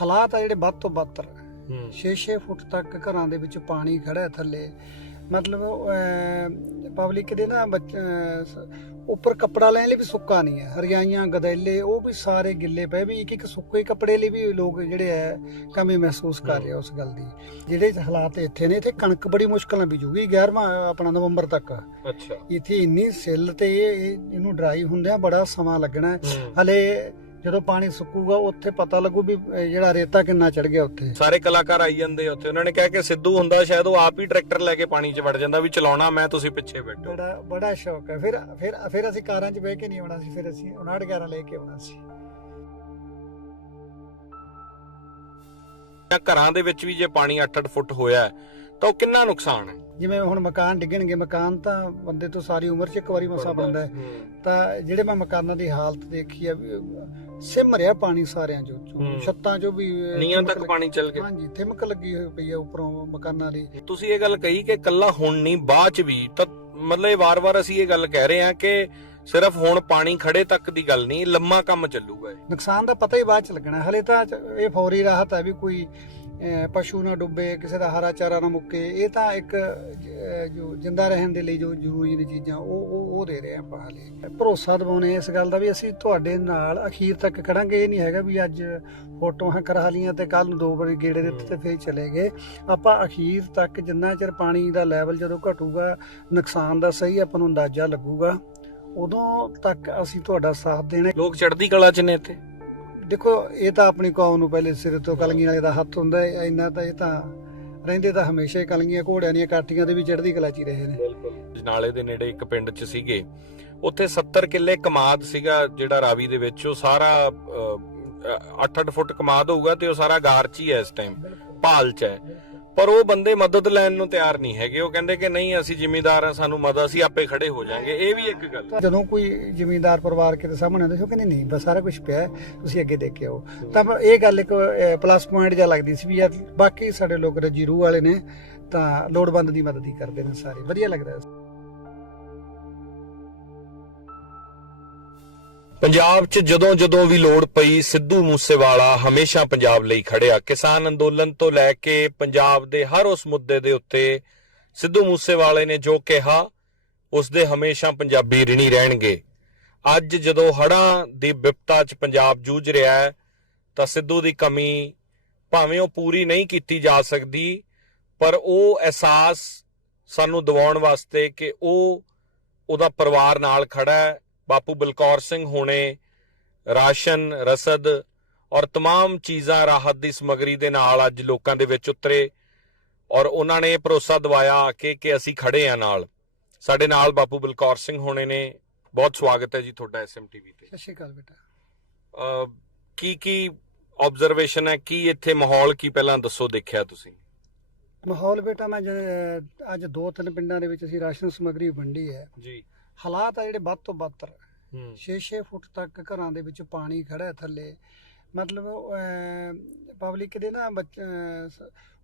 ਹਾਲਾਤ ਆ ਜਿਹੜੇ ਵੱਧ ਤੋਂ ਬੱਤਰ ਹੂੰ। 6-6 ਫੁੱਟ ਤੱਕ ਘਰਾਂ ਦੇ ਵਿੱਚ ਪਾਣੀ ਖੜਾ ਹੈ ਥੱਲੇ। ਮਤਲਬ ਪਬਲਿਕ ਦੇ ਨਾ ਉੱਪਰ ਕੱਪੜਾ ਲੈਣ ਲਈ ਵੀ ਸੁੱਕਾ ਨਹੀਂ ਹੈ। ਹਰਿਆਈਆਂ ਗਦੈਲੇ ਉਹ ਵੀ ਸਾਰੇ ਗਿੱਲੇ ਪਏ। ਵੀ ਇੱਕ ਇੱਕ ਸੁੱਕੇ ਕੱਪੜੇ ਲਈ ਵੀ ਲੋਕ ਜਿਹੜੇ ਹੈ ਕਮੀ ਮਹਿਸੂਸ ਕਰ ਰਹੇ ਉਸ ਗੱਲ ਦੀ। ਜਿਹੜੇ ਹਾਲਾਤ ਇੱਥੇ ਨੇ ਇੱਥੇ ਕਣਕ ਬੜੀ ਮੁਸ਼ਕਲ ਨਾਲ ਬੀਜੂਗੀ 11ਵਾਂ ਆਪਣਾ ਨਵੰਬਰ ਤੱਕ। ਅੱਛਾ। ਇੱਥੇ ਇੰਨੀ ਸਿੱਲ ਤੇ ਇਹ- ਇਹ- ਇਹਨੂੰ ਡਰਾਈ ਹੁੰਦਿਆਂ ਬੜਾ ਸਮਾਂ ਲੱਗਣਾ। ਹਲੇ ਜਦੋਂ ਪਾਣੀ ਸੁੱਕੂਗਾ ਉੱਥੇ ਪਤਾ ਲੱਗੂ ਵੀ ਜਿਹੜਾ ਰੇਤਾ ਕਿੰਨਾ ਚੜ ਗਿਆ ਉੱਥੇ। ਸਾਰੇ ਕਲਾਕਾਰ ਆਈ ਜਾਂਦੇ ਉੱਥੇ। ਉਹਨਾਂ ਨੇ ਕਿਹਾ ਕਿ ਸਿੱਧੂ ਹੁੰਦਾ ਸ਼ਾਇਦ ਉਹ ਆਪ ਹੀ ਟਰੈਕਟਰ ਲੈ ਕੇ ਪਾਣੀ 'ਚ ਵੜ ਜਾਂਦਾ ਵੀ ਚਲਾਉਣਾ ਮੈਂ ਤੁਸੀਂ ਪਿੱਛੇ ਬੈਠੋ। ਬੜਾ ਬੜਾ ਸ਼ੌਕ ਹੈ। ਫਿਰ ਫਿਰ ਫਿਰ ਅਸੀਂ ਕਾਰਾਂ 'ਚ ਬਹਿ ਕੇ ਨਹੀਂ ਆਉਣਾ ਸੀ ਫਿਰ ਅਸੀਂ 59 11 ਲੈ ਕੇ ਆਉਣਾ ਸੀ। ਘਰਾਂ ਦੇ ਵਿੱਚ ਵੀ ਜੇ ਪਾਣੀ 8-8 ਫੁੱਟ ਹੋਇਆ ਹੈ, ਤਾਂ ਉਹ ਕਿੰਨਾ ਨੁਕਸਾਨ ਹੈ? ਜਿਵੇਂ ਹੁਣ ਮਕਾਨ ਡਿੱਗਣਗੇ ਮਕਾਨ ਤਾਂ ਬੰਦੇ ਤੋਂ ਸਾਰੀ ਉਮਰ 'ਚ ਇੱਕ ਵਾਰੀ ਮਸਾ ਬਣਦਾ ਹੈ। ਤਾਂ ਜਿਹੜੇ ਮੈਂ ਮਕਾਨਾਂ ਦੀ ਹਾਲਤ ਦੇਖੀ ਆ ਸਿਮ ਰਿਹਾ ਪਾਣੀ ਸਾਰਿਆਂ 'ਚੋਂ ਹੂੰ। ਛੱਤਾਂ 'ਚੋਂ ਵੀ ਨੀਹਾਂ ਤੱਕ ਪਾਣੀ ਚੱਲ ਗਿਆ। ਹਾਂਜੀ ਥਿਮਕ ਲੱਗੀ ਹੋਈ ਪਈ ਆ ਉੱਪਰੋਂ ਮਕਾਨਾਂ ਦੀ। ਤੁਸੀਂ ਇਹ ਗੱਲ ਕਹੀ ਕਿ ਕੱਲਾ ਹੁਣ ਨਹੀਂ ਬਾਅਦ ਚ ਵੀ ਤਾਂ ਮਤਲਬ ਇਹ ਵਾਰ-ਵਾਰ ਅਸੀਂ ਇਹ ਗੱਲ ਕਹਿ ਰਹੇ ਹਾਂ ਕਿ ਸਿਰਫ ਹੁਣ ਪਾਣੀ ਖੜੇ ਤੱਕ ਦੀ ਗੱਲ ਨਹੀਂ ਲੰਮਾ ਕੰਮ ਚੱਲੂਗਾ ਇਹ। ਨੁਕਸਾਨ ਦਾ ਪਤਾ ਹੀ ਬਾਅਦ ਚ ਲੱਗਣਾ ਹਲੇ ਤਾਂ ਇਹ ਫੌਰੀ ਰਾਹਤ ਹੈ ਵੀ ਕੋਈ ਪਸ਼ੂ ਨਾ ਡੁੱਬੇ, ਕਿਸੇ ਦਾ ਹਰਾ ਚਾਰਾ ਨਾ ਮੁੱਕੇ, ਇਹ ਤਾਂ ਇੱਕ ਜੋ ਜਿੰਦਾ ਰਹਿਣ ਦੇ ਲਈ ਜੋ ਜ਼ਰੂਰੀ ਨੇ ਚੀਜ਼ਾਂ, ਉਹ ਉਹ ਉਹ ਦੇ ਰਹੇ ਆਪਾਂ ਹਾਲੇ। ਭਰੋਸਾ ਦਿਵਾਉਣੇ ਇਸ ਗੱਲ ਦਾ ਵੀ ਅਸੀਂ ਤੁਹਾਡੇ ਨਾਲ ਅਖੀਰ ਤੱਕ ਖੜਾਂਗੇ। ਇਹ ਨਹੀਂ ਹੈਗਾ ਵੀ ਅੱਜ ਫੋਟੋਆਂ ਕਰਾ ਲੀਆਂ ਤੇ ਕੱਲ ਨੂੰ ਦੋ ਵਾਰੀ ਗੇੜੇ ਦਿੱਤੇ ਤੇ ਫੇਰ ਚਲੇ ਗਏ। ਆਪਾਂ ਅਖੀਰ ਤੱਕ ਜਿੰਨਾ ਚਿਰ ਪਾਣੀ ਦਾ ਲੈਵਲ ਜਦੋਂ ਘਟੂਗਾ, ਨੁਕਸਾਨ ਦਾ ਸਹੀ ਆਪਾਂ ਨੂੰ ਅੰਦਾਜ਼ਾ ਲੱਗੂਗਾ। ਉਦੋਂ ਤੱਕ ਅਸੀਂ ਤੁਹਾਡਾ ਸਾਥ ਦੇਣਾ। ਲੋਕ ਚੜ੍ਹਦੀ ਕਲਾ ਚ ਨੇ ਇੱਥੇ। ਦੇਖੋ, ਇਹ ਤਾਂ ਆਪਣੀ ਕੌਮ ਨੂੰ ਪਹਿਲੇ ਸਿਰ ਤੋਂ ਕਲਗੀ ਵਾਲੇ ਦਾ ਹੱਥ ਹੁੰਦਾ ਹੈ, ਇੰਨਾ ਤਾਂ ਇਹ ਤਾਂ ਰਹਿੰਦੇ ਤਾਂ ਹਮੇਸ਼ਾ ਹੀ ਕਲਗੀਆਂ, ਘੋੜਿਆਂ ਦੀਆਂ ਕਾਟੀਆਂ ਦੇ ਵੀ ਚੜ੍ਹਦੀ ਕਲਾ 'ਚ ਹੀ ਰਹੇ ਨੇ। ਜਨਾਲੇ ਦੇ ਨੇੜੇ ਇੱਕ ਪਿੰਡ ਚ ਸੀਗੇ। ਉੱਥੇ 70 ਕਿੱਲੇ ਕਮਾਦ ਸੀਗਾ ਜਿਹੜਾ ਰਾਵੀ ਦੇ ਵਿੱਚ। ਉਹ ਸਾਰਾ 8-8 ਫੁੱਟ ਕਮਾਦ ਹੋਊਗਾ ਤੇ ਉਹ ਸਾਰਾ ਗਾਰ ਚ ਹੀ ਹੈ ਇਸ ਟਾਈਮ ਭਾਲ ਚ ਹੈ। ਪਰ ਉਹ ਬੰਦੇ ਮਦਦ ਲੈਣ ਨੂੰ ਤਿਆਰ ਨਹੀਂ ਹੈਗੇ। ਉਹ ਕਹਿੰਦੇ ਕਿ ਨਹੀਂ ਅਸੀਂ ਜ਼ਿਮੀਂਦਾਰ ਆ ਸਾਨੂੰ ਮਦਦ ਅਸੀਂ ਆਪੇ ਖੜੇ ਹੋ ਜਾਾਂਗੇ। ਇਹ ਵੀ ਇੱਕ ਗੱਲ ਜਦੋਂ ਕੋਈ ਜ਼ਿਮੀਂਦਾਰ ਪਰਿਵਾਰ ਕਿਤੇ ਸਾਹਮਣੇ ਆਉਂਦਾ ਸੀ ਉਹ ਕਹਿੰਦੇ ਨਹੀਂ ਬਸ ਸਾਰਾ ਕੁਝ ਪਿਆ ਹੈ, ਤੁਸੀਂ ਅੱਗੇ ਦੇਖ ਕੇ ਆਓ ਤਾਂ ਬ- ਇਹ ਗੱਲ ਇੱਕ ਪਲੱਸ ਪੁਆਇੰਟ ਜਿਹਾ ਲੱਗਦੀ ਸੀ ਵੀ ਯਾਰ ਬਾਕੀ ਸਾਡੇ ਲੋਕ ਰਜੀਰੂ ਵਾਲੇ ਨੇ ਤਾਂ ਲੋੜਵੰਦ ਦੀ ਮਦਦ ਹੀ ਕਰਦੇ ਨੇ ਸਾਰੇ। ਵਧੀਆ ਲੱਗਦਾ ਸੀ। ਪੰਜਾਬ 'ਚ ਜਦੋਂ ਜਦੋਂ ਵੀ ਲੋੜ ਪਈ ਸਿੱਧੂ ਮੂਸੇਵਾਲਾ ਹਮੇਸ਼ਾ ਪੰਜਾਬ ਲਈ ਖੜਿਆ ਕਿਸਾਨ ਅੰਦੋਲਨ ਤੋਂ ਲੈ ਕੇ ਪੰਜਾਬ ਦੇ ਹਰ ਉਸ ਮੁੱਦੇ ਦੇ ਉੱਤੇ ਸਿੱਧੂ ਮੂਸੇਵਾਲੇ ਨੇ ਜੋ ਕਿਹਾ ਉਸ ਦੇ ਹਮੇਸ਼ਾ ਪੰਜਾਬੀ ਰਿਣੀ ਰਹਿਣਗੇ। ਅੱਜ ਜਦੋਂ ਹੜ੍ਹਾਂ ਦੀ ਵਿਪਤਾ 'ਚ ਪੰਜਾਬ ਜੂਝ ਰਿਹਾ ਹੈ, ਤਾਂ ਸਿੱਧੂ ਦੀ ਕਮੀ ਭਾਵੇਂ ਉਹ ਪੂਰੀ ਨਹੀਂ ਕੀਤੀ ਜਾ ਸਕਦੀ, ਪਰ ਉਹ ਅਹਿਸਾਸ ਸਾਨੂੰ ਦਿਵਾਉਣ ਵਾਸਤੇ ਕਿ ਉਹ ਉਹਦਾ ਪਰਿਵਾਰ ਨਾਲ ਖੜਾ ਹੈ ਬਾਪੂ ਬਲਕੌਰ ਸਿੰਘ ਹੋਣੇ ਰਾਸ਼ਨ ਰਸਦ ਔਰ तमाम ਚੀਜ਼ਾਂ ਰਾਹਤ ਦੀ ਸਮਗਰੀ ਦੇ ਨਾਲ ਅੱਜ ਲੋਕਾਂ ਦੇ ਵਿੱਚ ਉਤਰੇ ਔਰ ਉਹਨਾਂ ਨੇ ਇਹ ਭਰੋਸਾ ਦਿਵਾਇਆ ਕਿ ਕਿ ਅਸੀਂ ਖੜੇ ਆ ਨਾਲ ਸਾਡੇ ਨਾਲ ਬਾਪੂ ਬਲਕੌਰ ਸਿੰਘ ਹੋਣੇ ਨੇ ਬਹੁਤ ਸਵਾਗਤ ਹੈ ਜੀ ਤੁਹਾਡਾ ਐਸਐਮਟੀਵੀ ਤੇ ਸਤਿ ਸ਼੍ਰੀ ਅਕਾਲ ਬੇਟਾ ਅਹ, ਕੀ ਕੀ ਆਬਜ਼ਰਵੇਸ਼ਨ ਹੈ ਕੀ ਇੱਥੇ ਮਾਹੌਲ ਕੀ ਪਹਿਲਾਂ ਦੱਸੋ ਦੇਖਿਆ ਤੁਸੀਂ ਮਾਹੌਲ ਬੇਟਾ ਮੈਂ ਜਦ- ਅੱਜ ਦੋ ਤਿੰਨ ਪਿੰਡਾਂ ਦੇ ਵਿੱਚ ਅਸੀਂ ਰਾਸ਼ਨ ਸਮੱਗਰੀ ਵੰਡੀ ਹੈ ਜੀ ਹਾਲਾਤ ਆ ਜਿਹੜੇ ਵੱਧ ਤੋਂ ਬੱਤਰ ਹੂੰ। 6-6 ਫੁੱਟ ਤੱਕ ਘਰਾਂ ਦੇ ਵਿੱਚ ਪਾਣੀ ਖੜਾ ਥੱਲੇ। ਮਤਲਬ ਪਬਲਿਕ ਦੇ ਨਾ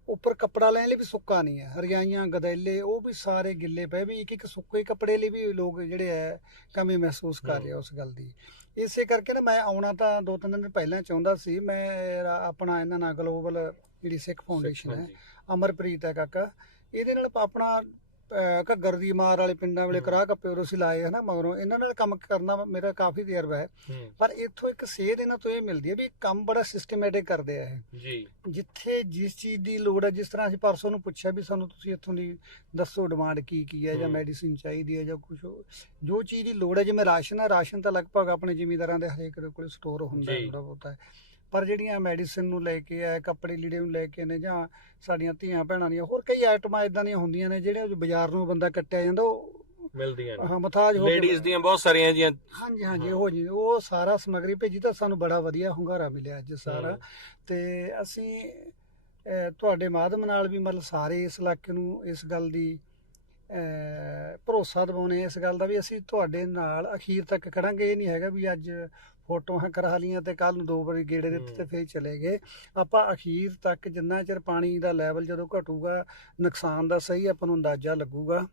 ਉੱਪਰ ਕੱਪੜਾ ਲੈਣ ਲਈ ਵੀ ਸੁੱਕਾ ਨਹੀਂ ਹੈ। ਹਰਿਆਈਆਂ ਗਦੈਲੇ ਉਹ ਵੀ ਸਾਰੇ ਗਿੱਲੇ ਪਏ। ਵੀ ਇੱਕ ਇੱਕ ਸੁੱਕੇ ਕੱਪੜੇ ਲਈ ਵੀ ਲੋਕ ਜਿਹੜੇ ਹੈ ਕਮੀ ਮਹਿਸੂਸ ਕਰ ਰਹੇ ਉਸ ਗੱਲ ਦੀ। ਇਸੇ ਕਰਕੇ ਨਾ ਮੈਂ ਆਉਣਾ ਤਾਂ ਦੋ ਤਿੰਨ ਦਿਨ ਪਹਿਲਾਂ ਚਾਹੁੰਦਾ ਸੀ। ਮੈਂ ਆਪਣਾ ਇਹਨਾਂ ਨਾਲ ਗਲੋਬਲ ਜਿਹੜੀ ਸਿੱਖ ਫਾਊਂਡੇਸ਼ਨ ਹੈ। ਅਮਰਪ੍ਰੀਤ ਹੈ ਕਾਕਾ। ਇਹਦੇ ਨਾਲ ਆਪਣਾ ਘੱਗਰ ਦੀ ਮਾਰ ਵਾਲੇ ਪਿੰਡਾਂ ਵੇਲੇ। ਕਰਾਹ ਕੱਪੇ ਉਰੋਂ ਅਸੀਂ ਲਾਏ ਹਨਾ ਮਗਰੋਂ ਇਹਨਾਂ ਨਾਲ ਕੰਮ ਕਰਨਾ ਮੇਰਾ ਕਾਫੀ ਤਜਰਬਾ ਹੈ ਪਰ ਇੱਥੋਂ ਇੱਕ ਸੇਧ ਇਹਨਾਂ ਤੋਂ ਇਹ ਮਿਲਦੀ ਹੈ ਵੀ ਕੰਮ ਬੜਾ ਸਿਸਟਮੈਟਿਕ ਕਰਦੇ ਆ ਇਹ ਜੀ ਜਿੱਥੇ ਜਿਸ ਚੀਜ਼ ਦੀ ਲੋੜ ਹੈ ਜਿਸ ਤਰ੍ਹਾਂ ਅਸੀਂ ਪਰਸੋਂ ਨੂੰ ਪੁੱਛਿਆ ਵੀ ਸਾਨੂੰ ਤੁਸੀਂ ਇੱਥੋਂ ਦੀ ਦੱਸੋ ਡਿਮਾਂਡ ਕੀ ਕੀ ਹੈ ਜਾਂ। ਮੈਡੀਸਿਨ ਚਾਹੀਦੀ ਹੈ ਜਾਂ ਕੁਝ ਜੋ ਚੀਜ਼ ਦੀ ਲੋੜ ਹੈ ਜਿਵੇਂ ਰਾਸ਼ਨ ਹੈ ਰਾਸ਼ਨ ਤਾਂ ਲਗਭਗ ਆਪਣੇ ਜ਼ਿਮੀਂਦਾਰਾਂ ਦੇ ਹਰੇਕ ਦੇ ਕੋਲ ਸਟੋਰ ਹੁੰਦਾ ਹੈ। ਥੋੜਾ ਬਹੁਤਾ ਹੈ ਪਰ ਜਿਹੜੀਆਂ ਮੈਡੀਸਿਨ ਨੂੰ ਲੈ ਕੇ ਆ ਕੱਪੜੇ ਲੀੜੇ ਨੂੰ ਲੈ ਕੇ ਨੇ ਜਾਂ ਸਾਡੀਆਂ ਧੀਆਂ ਭੈਣਾਂ ਦੀਆਂ ਹੋਰ ਕਈ ਆਈਟਮਾਂ ਇਦਾਂ ਦੀਆਂ ਹੁੰਦੀਆਂ ਨੇ ਜਿਹੜੇ ਬਾਜ਼ਾਰ ਨੂੰ ਬੰਦਾ ਕੱਟਿਆ ਜਾਂਦਾ ਉਹ ਮਿਲਦੀਆਂ ਨੇ ਹਾਂ ਮਥਾਜ ਹੋ ਲੇਡੀਜ਼ ਦੀਆਂ ਬਹੁਤ ਸਾਰੀਆਂ ਜੀਆਂ ਹਾਂਜੀ ਹਾਂਜੀ ਹਾਂ। ਉਹ ਜੀ ਉਹ ਸਾਰਾ ਸਮਗਰੀ ਭੇਜੀ ਤਾਂ ਸਾਨੂੰ ਬੜਾ ਵਧੀਆ ਹੁੰਗਾਰਾ ਮਿਲਿਆ ਅੱਜ ਸਾਰਾ। ਤੇ ਅਸੀਂ ਤੁਹਾਡੇ ਮਾਧਮ ਨਾਲ ਵੀ ਮਤਲਬ ਸਾਰੇ ਇਸ ਇਲਾਕੇ ਨੂੰ ਇਸ ਗੱਲ ਦੀ ਭਰੋਸਾ ਦਿਵਾਉਣੇ ਇਸ ਗੱਲ ਦਾ ਵੀ ਅਸੀਂ ਤੁਹਾਡੇ ਨਾਲ ਅਖੀਰ ਤੱਕ ਖੜਾਂਗੇ ਇਹ ਨਹੀਂ ਹੈਗਾ ਵੀ ਅੱਜ ਫੋਟੋਆਂ ਕਰਾ ਲੀਆਂ ਤੇ ਕੱਲ ਨੂੰ ਦੋ ਵਾਰੀ ਗੇੜੇ ਦਿੱਤੇ ਤੇ। ਫੇਰ ਚਲੇ ਗਏ ਆਪਾਂ ਅਖੀਰ ਤੱਕ ਜਿੰਨਾ ਚਿਰ ਪਾਣੀ ਦਾ ਲੈਵਲ ਜਦੋਂ ਘਟੂਗਾ ਨੁਕਸਾਨ ਦਾ ਸਹੀ ਆਪਾਂ ਨੂੰ ਅੰਦਾਜ਼ਾ ਲੱਗੂਗਾ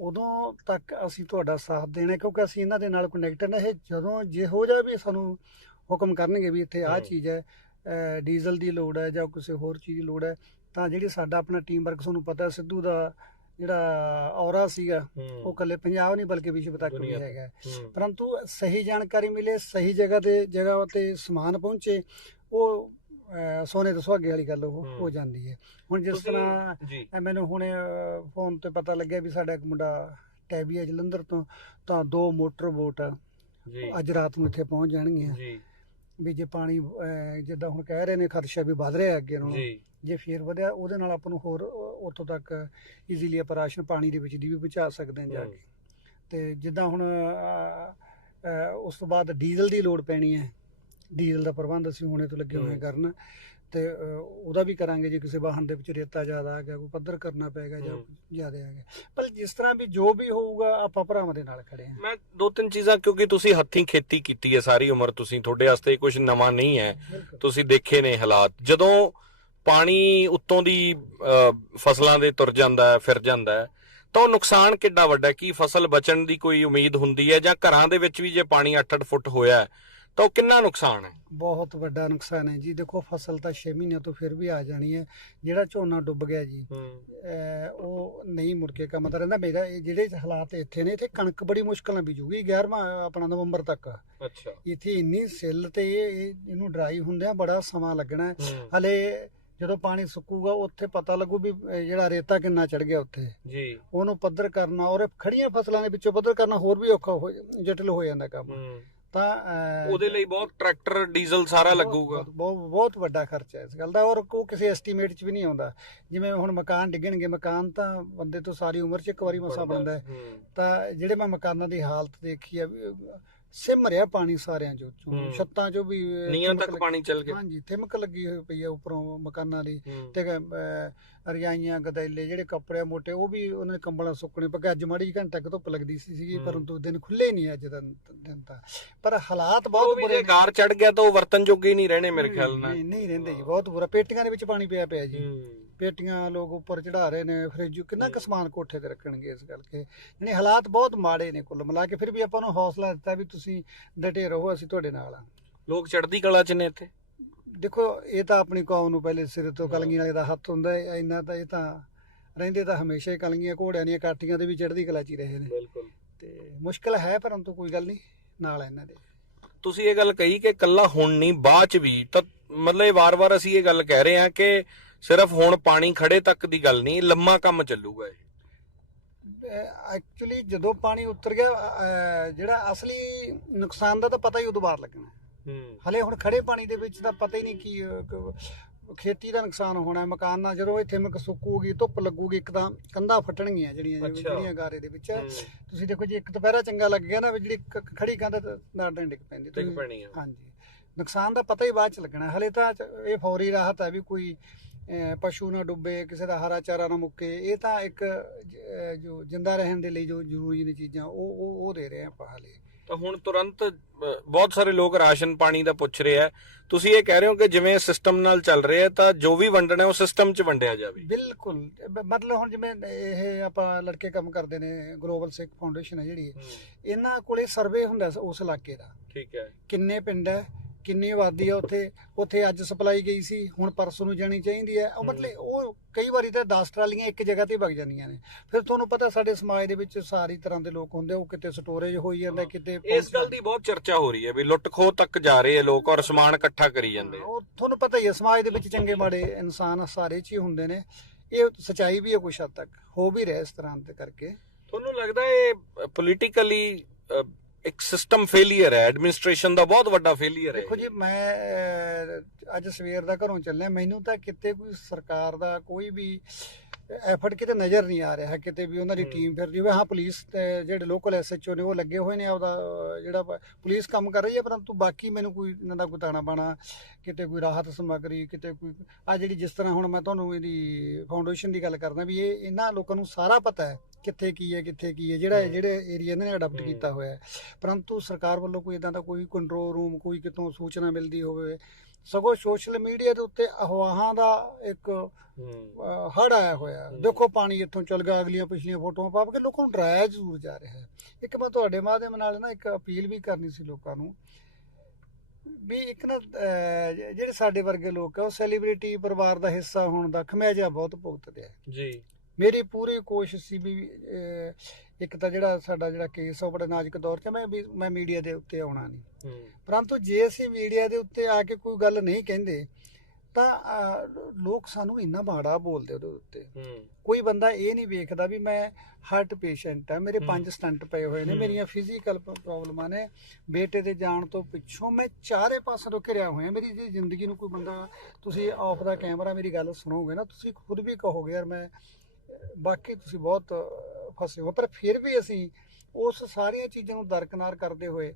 ਉਦੋਂ ਤੱਕ ਅਸੀਂ ਤੁਹਾਡਾ ਸਾਥ ਦੇਣਾ ਕਿਉਂਕਿ ਅਸੀਂ ਇਹਨਾਂ ਦੇ ਨਾਲ ਕਨੈਕਟਡ ਨੇ ਇਹ ਜਦੋਂ ਜਿਹੋ ਜਿਹਾ ਵੀ ਸਾਨੂੰ ਹੁਕਮ ਕਰਨਗੇ ਵੀ ਇੱਥੇ ਆਹ। ਚੀਜ਼ ਹੈ ਡੀਜ਼ਲ ਦੀ ਲੋੜ ਹੈ ਜਾਂ ਕਿਸੇ ਹੋਰ ਚੀਜ਼ ਦੀ ਲੋੜ ਹੈ ਤਾਂ ਜਿਹੜੀ ਸਾਡਾ ਆਪਣਾ ਟੀਮ ਵਰਕ ਤੁਹਾਨੂੰ ਪਤਾ ਸਿੱਧੂ ਦਾ ਜਿਹੜਾ ਔਰਾ ਸੀਗਾ ਉਹ ਇਕੱਲੇ ਪੰਜਾਬ ਨਹੀਂ ਬਲਕਿ ਵਿਸ਼ਵ ਤੱਕ ਵੀ। ਹੈਗਾ। ਪਰੰਤੂ ਸਹੀ ਜਾਣਕਾਰੀ ਮਿਲੇ ਸਹੀ ਜਗ੍ਹਾ ਤੇ ਜਗ੍ਹਾ ਤੇ ਸਮਾਨ ਪਹੁੰਚੇ ਉਹ ਸੋਨੇ ਤੋਂ ਸੁਹਾਗੇ ਵਾਲੀ ਗੱਲ ਉਹ ਹੂੰ। ਜਾਂਦੀ ਹੈ। ਹੁਣ ਜਿਸ ਤਰ੍ਹਾਂ ਮੈਨੂੰ ਹੁਣੇ ਫੋਨ ਤੇ ਪਤਾ ਲੱਗਿਆ ਵੀ ਸਾਡਾ ਇੱਕ ਮੁੰਡਾ ਟੈਬੀ ਹੈ ਜਲੰਧਰ ਤੋਂ ਤਾਂ ਦੋ ਮੋਟਰ ਬੋਟ ਜੀ। ਅੱਜ ਰਾਤ ਨੂੰ ਇੱਥੇ ਪਹੁੰਚ ਜਾਣਗੀਆਂ। ਜੀ। ਵੀ ਜੇ ਪਾਣੀ ਅਹ, ਜਿੱਦਾਂ ਹੁਣ ਕਹਿ ਰਹੇ ਨੇ ਖਦਸ਼ਾ ਵੀ ਵੱਧ ਰਿਹਾ ਅੱਗੇ ਨਾਲੋਂ ਜੀ ਜੇ ਫੇਰ ਵਧਿਆ ਉਹਦੇ ਨਾਲ ਆਪਾਂ ਨੂੰ ਹੋਰ ਅਹ, ਉੱਥੋਂ ਤੱਕ ਈਜ਼ੀਲੀ ਆਪਾਂ ਰਾਸ਼ਨ ਪਾਣੀ ਦੇ ਵਿੱਚ ਦੀ ਵੀ ਪਹੁੰਚਾ ਸਕਦੇ ਹਾਂ ਜਾ। ਕੇ ਤੇ ਜਿੱਦਾਂ ਹੁਣ ਅਹ, ਅਹ, ਉਸ ਤੋਂ ਬਾਅਦ ਡੀਜ਼ਲ ਦੀ ਲੋੜ ਪੈਣੀ ਹੈ ਡੀਜ਼ਲ ਦਾ ਪ੍ਰਬੰਧ ਅਸੀਂ ਹੁਣੇ ਤੋਂ ਲੱਗੇ ਹੋਏ ਹੂੰ। ਕਰਨ ਤੇ ਉਹਦਾ ਵੀ ਕਰਾਂਗੇ ਜੇ ਕਿਸੇ ਵਾਹਨ ਦੇ ਵਿੱਚ ਰੇਤਾ ਜ਼ਿਆਦਾ ਆ ਗਿਆ ਕੋਈ ਪੱਧਰ ਕਰਨਾ ਪਏਗਾ ਜਾਂ। ਜ਼ਿਆਦਾ ਆ ਗਿਆ। ਪਰ ਜਿਸ ਤਰ੍ਹਾਂ ਵੀ ਜੋ ਵੀ ਹੋਊਗਾ ਆਪਾਂ ਭਰਾਵਾਂ ਦੇ ਨਾਲ ਖੜੇ ਹਾਂ। ਮੈਂ ਦੋ ਤਿੰਨ ਚੀਜ਼ਾਂ ਕਿਉਂਕਿ ਤੁਸੀਂ ਹੱਥੀਂ ਖੇਤੀ ਕੀਤੀ ਹੈ ਸਾਰੀ ਉਮਰ ਤੁਸੀਂ ਤੁਹਾਡੇ ਵਾਸਤੇ ਕੁਝ ਨਵਾਂ ਨਹੀਂ ਹੈ। ਤੁਸੀਂ ਦੇਖੇ ਨੇ ਹਾਲਾਤ। ਜਦੋਂ ਪਾਣੀ ਉੱਤੋਂ ਦੀ ਫਸਲਾਂ ਦੇ ਤੁਰ ਜਾਂਦਾ ਹੈ ਫਿਰ ਜਾਂਦਾ ਹੈ ਤਾਂ ਉਹ ਨੁਕਸਾਨ ਕਿੱਡਾ ਵੱਡਾ? ਕੀ ਫਸਲ ਬਚਣ ਦੀ ਕੋਈ ਉਮੀਦ ਹੁੰਦੀ ਹੈ? ਜਾਂ ਘਰਾਂ ਦੇ ਵਿੱਚ ਵੀ ਜੇ ਪਾਣੀ 8-8 ਫੁੱਟ ਹੋਇਆ ਹੈ, ਤਾਂ ਉਹ ਕਿੰਨਾ ਨੁਕਸਾਨ ਹੈ? ਬਹੁਤ ਵੱਡਾ ਨੁਕਸਾਨ ਹੈ ਜੀ। ਦੇਖੋ ਫਸਲ ਤਾਂ 6 ਮਹੀਨਿਆਂ ਤੋਂ ਫਿਰ ਵੀ ਆ ਜਾਣੀ ਹੈ। ਜਿਹੜਾ ਝੋਨਾ ਡੁੱਬ ਗਿਆ ਜੀ ਅਹ ਉਹ ਨਹੀਂ ਮੁੜ ਕੇ ਕੰਮ ਤਾਂ ਰਹਿੰਦਾ। ਮੇਰਾ ਇਹ ਜਿਹੜੇ ਹਾਲਾਤ ਇੱਥੇ ਨੇ ਇੱਥੇ ਕਣਕ ਬੜੀ ਮੁਸ਼ਕਲ ਨਾਲ ਬੀਜੂਗੀ 11ਵਾਂ ਆਪਣਾ ਨਵੰਬਰ ਤੱਕ। ਅੱਛਾ। ਇੱਥੇ ਇੰਨੀ ਸਿੱਲ ਤੇ ਇਹ ਇਹ- ਇਹਨੂੰ ਡਰਾਈ ਹੁੰਦਿਆਂ ਬੜਾ ਸਮਾਂ ਲੱਗਣਾ ਹੈ। ਹਲੇ ਜਦੋਂ ਪਾਣੀ ਸੁੱਕੂਗਾ ਉੱਥੇ ਪਤਾ ਲੱਗੂ ਵੀ ਇਹ ਜਿਹੜਾ ਰੇਤਾ ਕਿੰਨਾ ਚੜ ਗਿਆ ਉੱਥੇ। ਜੀ। ਉਹਨੂੰ ਪੱਧਰ ਕਰਨਾ ਔਰ ਖੜੀਆਂ ਫਸਲਾਂ ਦੇ ਵਿੱਚੋਂ ਪੱਧਰ ਕਰਨਾ ਹੋਰ ਵੀ ਔਖਾ ਹੋ ਜਟਿਲ ਹੋ ਜਾਂਦਾ ਕੰਮ। ਤਾਂ ਉਹਦੇ ਲਈ ਬਹੁਤ ਟਰੈਕਟਰ ਡੀਜ਼ਲ ਸਾਰਾ ਲੱਗੂਗਾ। ਬਹੁਤ ਬਹੁਤ ਵੱਡਾ ਖਰਚਾ ਇਸ ਗੱਲ ਦਾ। ਔਰ ਉਹ ਕਿਸੇ ਐਸਟੀਮੇਟ 'ਚ ਵੀ ਨਹੀਂ ਆਉਂਦਾ। ਜਿਵੇਂ ਹੁਣ ਮਕਾਨ ਡਿੱਗਣਗੇ ਮਕਾਨ ਤਾਂ ਬੰਦੇ ਤੋਂ ਸਾਰੀ ਉਮਰ 'ਚ ਇੱਕ ਵਾਰੀ ਮਸਾ ਬਣਦਾ। ਤਾਂ ਜਿਹੜੇ ਮੈਂ ਮਕਾਨਾਂ ਦੀ ਹਾਲਤ ਦੇਖੀ ਆ ਸਿਮ ਰਿਹਾ ਪਾਣੀ ਸਾਰਿਆਂ ਚੋਂ ਚੋਂ। ਹੂੰ। ਛੱਤਾਂ 'ਚੋਂ ਵੀ ਅਹ, ਨੀਹਾਂ ਤੱਕ ਪਾਣੀ ਚੱਲ ਗਿਆ ਹਾਂਜੀ ਥਿਮਕ ਲੱਗੀ ਹੋਈ ਪਈ ਆ ਉੱਪਰੋਂ ਮਕਾਨਾਂ ਦੀ ਹੂੰ। ਤੇ ਅਹ, ਰਜਾਈਆਂ ਗਦੈਲੇ ਜਿਹੜੇ ਕੱਪੜੇ ਆ ਮੋਟੇ ਉਹ ਵੀ ਉਹਨਾਂ ਦੇ ਕੰਬਲਾਂ ਸੁੱਕਣੇ ਪੱਕੇ ਅੱਜ ਮਾੜੀ ਜਿਹੀ ਘੰਟਾ ਕੁ ਧੁੱਪ ਲੱਗਦੀ ਸੀ ਸੀਗੀ ਹੂੰ। ਪਰੰਤੂ ਦਿਨ ਖੁੱਲੇ ਨਹੀਂ ਅੱਜ ਦਾ ਦਿਨ ਤਾਂ ਪਰ ਹਾਲਾਤ ਉਹ ਬਹੁਤ ਵੀ ਬੁਰੇ ਜੇ ਗਾਰ ਚੜ ਗਿਆ ਤਾਂ ਉਹ ਵਰਤਨ ਜੋਗੇ ਹੀ ਨਹੀਂ ਰਹਿਣੇ ਮੇਰੇ ਖਿਆਲ ਨਾਲ ਨਹੀਂ ਨਹੀਂ ਰਹਿੰਦੇ ਜੀ ਬਹੁਤ ਬੁਰਾ ਪੇਟੀਆਂ ਦੇ ਵਿੱਚ ਪਾਣੀ ਪਿਆ ਪਿਆ ਜੀ ਹੂੰ। ਪੇਟੀਆਂ ਲੋਕ ਉੱਪਰ ਚੜਾ ਰਹੇ ਨੇ ਫ੍ਰਿਜ ਕਿੰਨਾ ਕੁ ਸਮਾਨ ਕੋਠੇ ਤੇ ਰੱਖਣਗੇ ਇਸ ਕਰਕੇ ਯਾਨੀ ਹਾਲਾਤ ਬਹੁਤ ਮਾੜੇ ਨੇ ਕੁੱਲ ਮਿਲਾ ਕੇ ਫਿਰ ਵੀ ਆਪਾਂ ਨੂੰ ਹੌਸਲਾ ਦਿੱਤਾ ਵੀ ਤੁਸੀਂ ਡਟੇ ਰਹੋ ਅਸੀਂ ਤੁਹਾਡੇ ਨਾਲ ਆ। ਲੋਕ ਚੜ੍ਹਦੀ ਕਲਾ ਚ ਨੇ ਇੱਥੇ? ਦੇਖੋ ਇਹ ਤਾਂ ਆਪਣੀ ਕੌਮ ਨੂੰ ਪਹਿਲੇ ਸਿਰ ਤੋਂ ਕਲਗੀ ਵਾਲੇ ਦਾ ਹੱਥ ਹੁੰਦਾ ਹੈ ਇੰਨਾ ਤਾਂ ਇਹ ਤਾਂ ਰਹਿੰਦੇ ਤਾਂ ਹਮੇਸ਼ਾ ਹੀ ਕਲਗੀਆਂ ਘੋੜਿਆਂ ਦੀਆਂ ਕਾਠੀਆਂ ਤੇ ਵੀ ਚੜ੍ਹਦੀ ਕਲਾ 'ਚ ਹੀ ਰਹੇ ਨੇ। ਬਿਲਕੁਲ। ਤੇ ਮੁਸ਼ਕਲ ਹੈ ਪਰੰਤੂ ਕੋਈ ਗੱਲ ਨਹੀਂ ਨਾਲ ਇਹਨਾਂ ਦੇ। ਤੁਸੀਂ ਇਹ ਗੱਲ ਕਹੀ ਕਿ ਕੱਲਾ ਹੁਣ ਨਹੀਂ ਬਾਅਦ ਚ ਵੀ ਤਾਂ ਮਤਲਬ ਇਹ ਵਾਰ-ਵਾਰ ਅਸੀਂ ਇਹ ਗੱਲ ਕਹਿ ਰਹੇ ਹਾਂ ਕਿ ਸਿਰਫ ਹੁਣ ਪਾਣੀ ਖੜੇ ਤੱਕ ਦੀ ਗੱਲ ਨਹੀਂ ਲੰਮਾ ਕੰਮ ਚੱਲੂਗਾ ਇਹ। ਐਕਚੁਅਲੀ ਜਦੋਂ ਪਾਣੀ ਉਤਰ ਗਿਆ ਅਹ, ਜਿਹੜਾ ਅਸਲੀ ਨੁਕਸਾਨ ਦਾ ਤਾਂ ਪਤਾ ਹੀ ਉਦੋਂ ਬਾਅਦ ਲੱਗਣਾ ਹੂੰ। ਹਲੇ ਹੁਣ ਖੜੇ ਪਾਣੀ ਦੇ ਵਿੱਚ ਤਾਂ ਪਤਾ ਹੀ ਨਹੀਂ ਕੀ ਅਹ, ਕ- ਖੇਤੀ ਦਾ ਨੁਕਸਾਨ ਹੋਣਾ ਹੈ ਮਕਾਨ ਨਾਲ ਜਦੋਂ ਇੱਥੇ ਮਕ ਸੁੱਕੂਗੀ ਧੁੱਪ ਲੱਗੂਗੀ ਇੱਕ ਤਾਂ ਕੰਧਾਂ ਫਟਣਗੀਆਂ ਜਿਹੜੀਆਂ ਅੱਛਾ। ਜਿਹੜੀਆਂ ਗਾਰੇ ਦੇ ਵਿੱਚ। ਤੁਸੀਂ ਦੇਖੋ ਜੀ ਇੱਕ ਦੁਪਹਿਰਾ ਚੰਗਾ ਲੱਗ ਗਿਆ ਨਾ ਵੀ ਜਿਹੜੀ ਕ- ਖੜੀ ਕੰਧ ਨਾੜਾਂ ਡਿੱਗ ਪੈਂਦੀ। ਤੁਸੀਂ- ਪੈਣੀ ਆ। ਹਾਂਜੀ। ਨੁਕਸਾਨ ਦਾ ਪਤਾ ਹੀ ਬਾਅਦ ਚ ਲੱਗਣਾ ਹਲੇ ਤਾਂ ਚ- ਇਹ ਫੌਰੀ ਰਾਹਤ ਹੈ ਵੀ ਕੋਈ ਪਸ਼ੂ ਨਾ ਡੁੱਬੇ ਕਿਸੇ ਦਾ ਹਰਾ ਚਾਰਾ ਨਾ ਮੁੱਕੇ ਇਹ ਤਾਂ ਇੱਕ ਜ- ਜਿੰਦਾ ਰਹਿਣ ਦੇ ਲਈ ਜੋ ਜ਼ਰੂਰੀ ਨੇ ਚੀਜ਼ਾਂ ਉਹ ਉਹ ਉਹ ਦੇ ਰਹੇ ਆਪਾਂ ਹਲੇ। ਤਾਂ ਹੁਣ ਤੁਰੰਤ ਬਹੁਤ ਸਾਰੇ ਲੋਕ ਰਾਸ਼ਨ ਪਾਣੀ ਦਾ ਪੁੱਛ ਰਹੇ ਆ। ਤੁਸੀਂ ਇਹ ਕਹਿ ਰਹੇ ਹੋ ਕਿ ਜਿਵੇਂ ਸਿਸਟਮ ਨਾਲ ਚੱਲ ਰਿਹਾ ਹੈ ਤਾਂ ਜੋ ਵੀ ਵੰਡਣਾ ਹੈ ਉਹ ਸਿਸਟਮ 'ਚ ਵੰਡਿਆ ਜਾਵੇ। ਬਿਲਕੁਲ। ਮਤਲਬ ਹੁਣ ਜਿਵੇਂ ਇਹ ਆਪਾਂ ਲੜਕੇ ਕੰਮ ਕਰਦੇ ਨੇ ਗਲੋਬਲ ਸਿੱਖ ਫਾਊਂਡੇਸ਼ਨ ਹੈ ਜਿਹੜੀ। ਇਹਨਾਂ ਕੋਲੇ ਸਰਵੇ ਹੁੰਦਾ ਉਸ ਇਲਾਕੇ ਦਾ। ਠੀਕ ਹੈ। ਕਿੰਨੇ ਪਿੰਡ ਹੈ? ਕਿੰਨੀ ਆਬਾਦੀ ਹੈ ਉੱਥੇ ਉੱਥੇ ਅੱਜ ਸਪਲਾਈ ਗਈ ਸੀ ਹੁਣ ਪਰਸੋਂ ਨੂੰ ਜਾਣੀ ਚਾਹੀਦੀ ਹੈ। ਉਹ। ਮਤਲਬ ਉਹ ਕਈ ਵਾਰੀ ਤਾਂ 10 ਟਰਾਲੀਆਂ ਇੱਕ ਜਗ੍ਹਾ ਤੇ ਵਗ ਜਾਂਦੀਆਂ ਨੇ। ਫਿਰ ਤੁਹਾਨੂੰ ਪਤਾ ਸਾਡੇ ਸਮਾਜ ਦੇ ਵਿੱਚ ਸਾਰੀ ਤਰ੍ਹਾਂ ਦੇ ਲੋਕ ਹੁੰਦੇ ਉਹ ਕਿਤੇ ਸਟੋਰੇਜ ਹੋਈ ਜਾਂਦਾ ਕਿਤੇ ਇਸ ਗੱਲ ਦੀ ਬਹੁਤ ਚਰਚਾ ਹੋ ਰਹੀ ਹੈ ਵੀ ਲੁੱਟ ਖੋਹ ਤੱਕ ਜਾ ਰਹੇ ਆ ਲੋਕ ਔਰ ਸਮਾਨ ਇਕੱਠਾ ਕਰੀ ਜਾਂਦੇ ਆ। ਉਹ ਤੁਹਾਨੂੰ ਪਤਾ ਹੀ ਹੈ ਸਮਾਜ ਦੇ ਵਿੱਚ ਚੰਗੇ ਮਾੜੇ ਇਨਸਾਨ ਸਾਰੇ ਚ ਹੀ ਹੁੰਦੇ ਨੇ। ਇਹ ਸਚਾਈ ਵੀ ਹੈ ਕੁਛ ਹੱਦ ਤੱਕ ਹੋ ਵੀ ਰਿਹਾ ਇਸ ਤਰ੍ਹਾਂ ਦੇ ਕਰਕੇ। ਤੁਹਾਨੂੰ ਲੱਗਦਾ ਇਹ ਪੋਲੀਟੀਕਲੀ ਇੱਕ ਸਿਸਟਮ ਫੇਲਿਅਰ ਹੈ ਐਡਮਿਨਿਸਟ੍ਰੇਸ਼ਨ ਦਾ ਬਹੁਤ ਵੱਡਾ ਫੇਲਿਅਰ ਹੈ ਦੇਖੋ ਜੀ ਮੈਂ ਅਹ, ਅੱਜ ਸਵੇਰ ਦਾ ਘਰੋਂ ਚੱਲਿਆ। ਮੈਨੂੰ ਤਾਂ ਕਿਤੇ ਕੋਈ ਸਰਕਾਰ ਦਾ ਕੋਈ ਵੀ ਐਫਰਟ ਕਿਤੇ ਨਜ਼ਰ ਨਹੀਂ ਆ ਰਿਹਾ। ਕਿਤੇ ਵੀ ਉਹਨਾਂ ਦੀ। ਟੀਮ ਫਿਰ ਜਿਵੇਂ ਹਾਂ ਪੁਲਿਸ ਤੇ ਜਿਹੜੇ ਲੋਕਲ ਐਸਐਚਓ ਨੇ ਉਹ ਲੱਗੇ ਹੋਏ ਨੇ ਆਪਦਾ ਅਹ, ਜਿਹੜਾ ਪ- ਪੁਲਿਸ ਕੰਮ ਕਰ ਰਹੀ ਹੈ ਪਰੰਤੂ ਬਾਕੀ ਮੈਨੂੰ ਕੋਈ ਇਹਨਾਂ ਦਾ ਕੋਈ ਤਾਣਾ ਬਾਣਾ ਕਿਤੇ ਕੋਈ ਰਾਹਤ ਸਮੱਗਰੀ ਕਿਤੇ ਕੋਈ ਆ ਜਿਹੜੀ ਜਿਸ ਤਰ੍ਹਾਂ ਹੁਣ ਮੈਂ ਤੁਹਾਨੂੰ ਇਹਦੀ ਫਾਊਂਡੇਸ਼ਨ ਦੀ ਗੱਲ ਕਰਦਾ ਵੀ ਇਹ ਇਹਨਾਂ ਲੋਕਾਂ ਨੂੰ ਸਾਰਾ ਪਤਾ ਹੈ। ਕਿੱਥੇ ਕੀ ਹੈ ਕਿੱਥੇ ਕੀ ਹੈ ਜਿਹੜਾ। ਜਿਹੜੇ ਏਰੀਆ ਇਹਨਾਂ ਨੇ ਅਡਾਪਟ। ਕੀਤਾ ਹੋਇਆ ਹੈ ਪਰੰਤੂ ਸਰਕਾਰ ਵੱਲੋਂ ਕੋਈ ਇਦਾਂ ਦਾ ਕੋਈ ਕੰਟਰੋਲ ਰੂਮ ਕੋਈ ਕਿਤੋਂ ਸੂਚਨਾ ਮਿਲਦੀ ਹੋਵੇ ਸਗੋਂ ਸੋਸ਼ਲ ਮੀਡੀਆ ਦੇ ਉੱਤੇ ਅਫਵਾਹਾਂ ਦਾ ਇੱਕ ਹੜ ਆਇਆ ਹੋਇਆ। ਦੇਖੋ ਪਾਣੀ ਇੱਥੋਂ ਚਲ ਗਿਆ ਅਗਲੀਆਂ ਪਿਛਲੀਆਂ ਫੋਟੋਆਂ ਪਾ ਕੇ ਲੋਕਾਂ ਨੂੰ ਡਰਾਇਆ ਜ਼ਰੂਰ ਜਾ ਰਿਹਾ ਹੈ ਇੱਕ ਮੈਂ ਤੁਹਾਡੇ ਮਾਧਿਅਮ ਨਾਲ ਨਾ ਇੱਕ ਅਪੀਲ ਵੀ ਕਰਨੀ ਸੀ ਲੋਕਾਂ ਨੂੰ ਵੀ ਇੱਕ ਨਾ ਜਿਹੜੇ ਸਾਡੇ ਵਰਗੇ ਲੋਕ ਆ ਉਹ ਸੈਲੀਬ੍ਰਿਟੀ ਪਰਿਵਾਰ ਦਾ ਹਿੱਸਾ ਹੋਣ ਦਾ ਖਮਿਆਜਾ ਬਹੁਤ ਭੁਗਤਦੇ ਆ ਜੀ ਮੇਰੀ ਪੂਰੀ ਕੋਸ਼ਿਸ਼ ਸੀ ਵੀ ਇੱਕ ਤਾਂ ਜਿਹੜਾ ਸਾਡਾ ਜਿਹੜਾ ਕੇਸ ਆ ਉਹ ਬੜਾ ਨਾਜ਼ੁਕ ਦੌਰ 'ਚ ਮੈਂ ਵੀ ਮੈਂ ਮੀਡੀਆ ਦੇ ਉੱਤੇ ਆਉਣਾ ਨਹੀਂ ਪਰੰਤੂ ਜੇ ਅਸੀਂ ਮੀਡੀਆ ਦੇ ਉੱਤੇ ਆ ਕੇ ਕੋਈ ਗੱਲ ਨਹੀਂ ਕਹਿੰਦੇ ਤਾਂ ਲੋਕ ਸਾਨੂੰ ਇੰਨਾ ਮਾੜਾ ਬੋਲਦੇ ਉਹਦੇ ਉੱਤੇ ਕੋਈ ਬੰਦਾ ਇਹ ਨਹੀਂ ਵੇਖਦਾ ਵੀ ਮੈਂ ਹਾਰਟ ਪੇਸ਼ੈਂਟ ਆ ਮੇਰੇ। ਪੰਜ ਸਟੰਟ ਪਏ ਹੋਏ ਨੇ। ਮੇਰੀਆਂ ਫਿਜ਼ੀਕਲ ਪ੍ਰੋਬਲਮਾਂ ਨੇ ਬੇਟੇ ਦੇ ਜਾਣ ਤੋਂ ਪਿੱਛੋਂ ਮੈਂ ਚਾਰੇ ਪਾਸੇ ਤੋਂ ਘਿਰਿਆ ਹੋਇਆ ਮੇਰੀ ਜੇ ਜ਼ਿੰਦਗੀ ਨੂੰ ਕੋਈ ਬੰਦਾ ਤੁਸੀਂ ਆਫ ਦਾ ਕੈਮਰਾ ਮੇਰੀ ਗੱਲ ਸੁਣੋਗੇ ਨਾ ਤੁਸੀਂ ਖੁਦ ਵੀ ਕਹੋਗੇ ਯਾਰ ਮੈਂ ਬਾਕੀ ਤੁਸੀਂ ਬਹੁਤ ਫਸੇ ਹੋ ਪਰ ਫਿਰ ਵੀ ਅਸੀਂ ਉਸ ਸਾਰੀਆਂ ਚੀਜ਼ਾਂ ਨੂੰ ਦਰਕਨਾਰ ਕਰਦੇ ਹੋਏ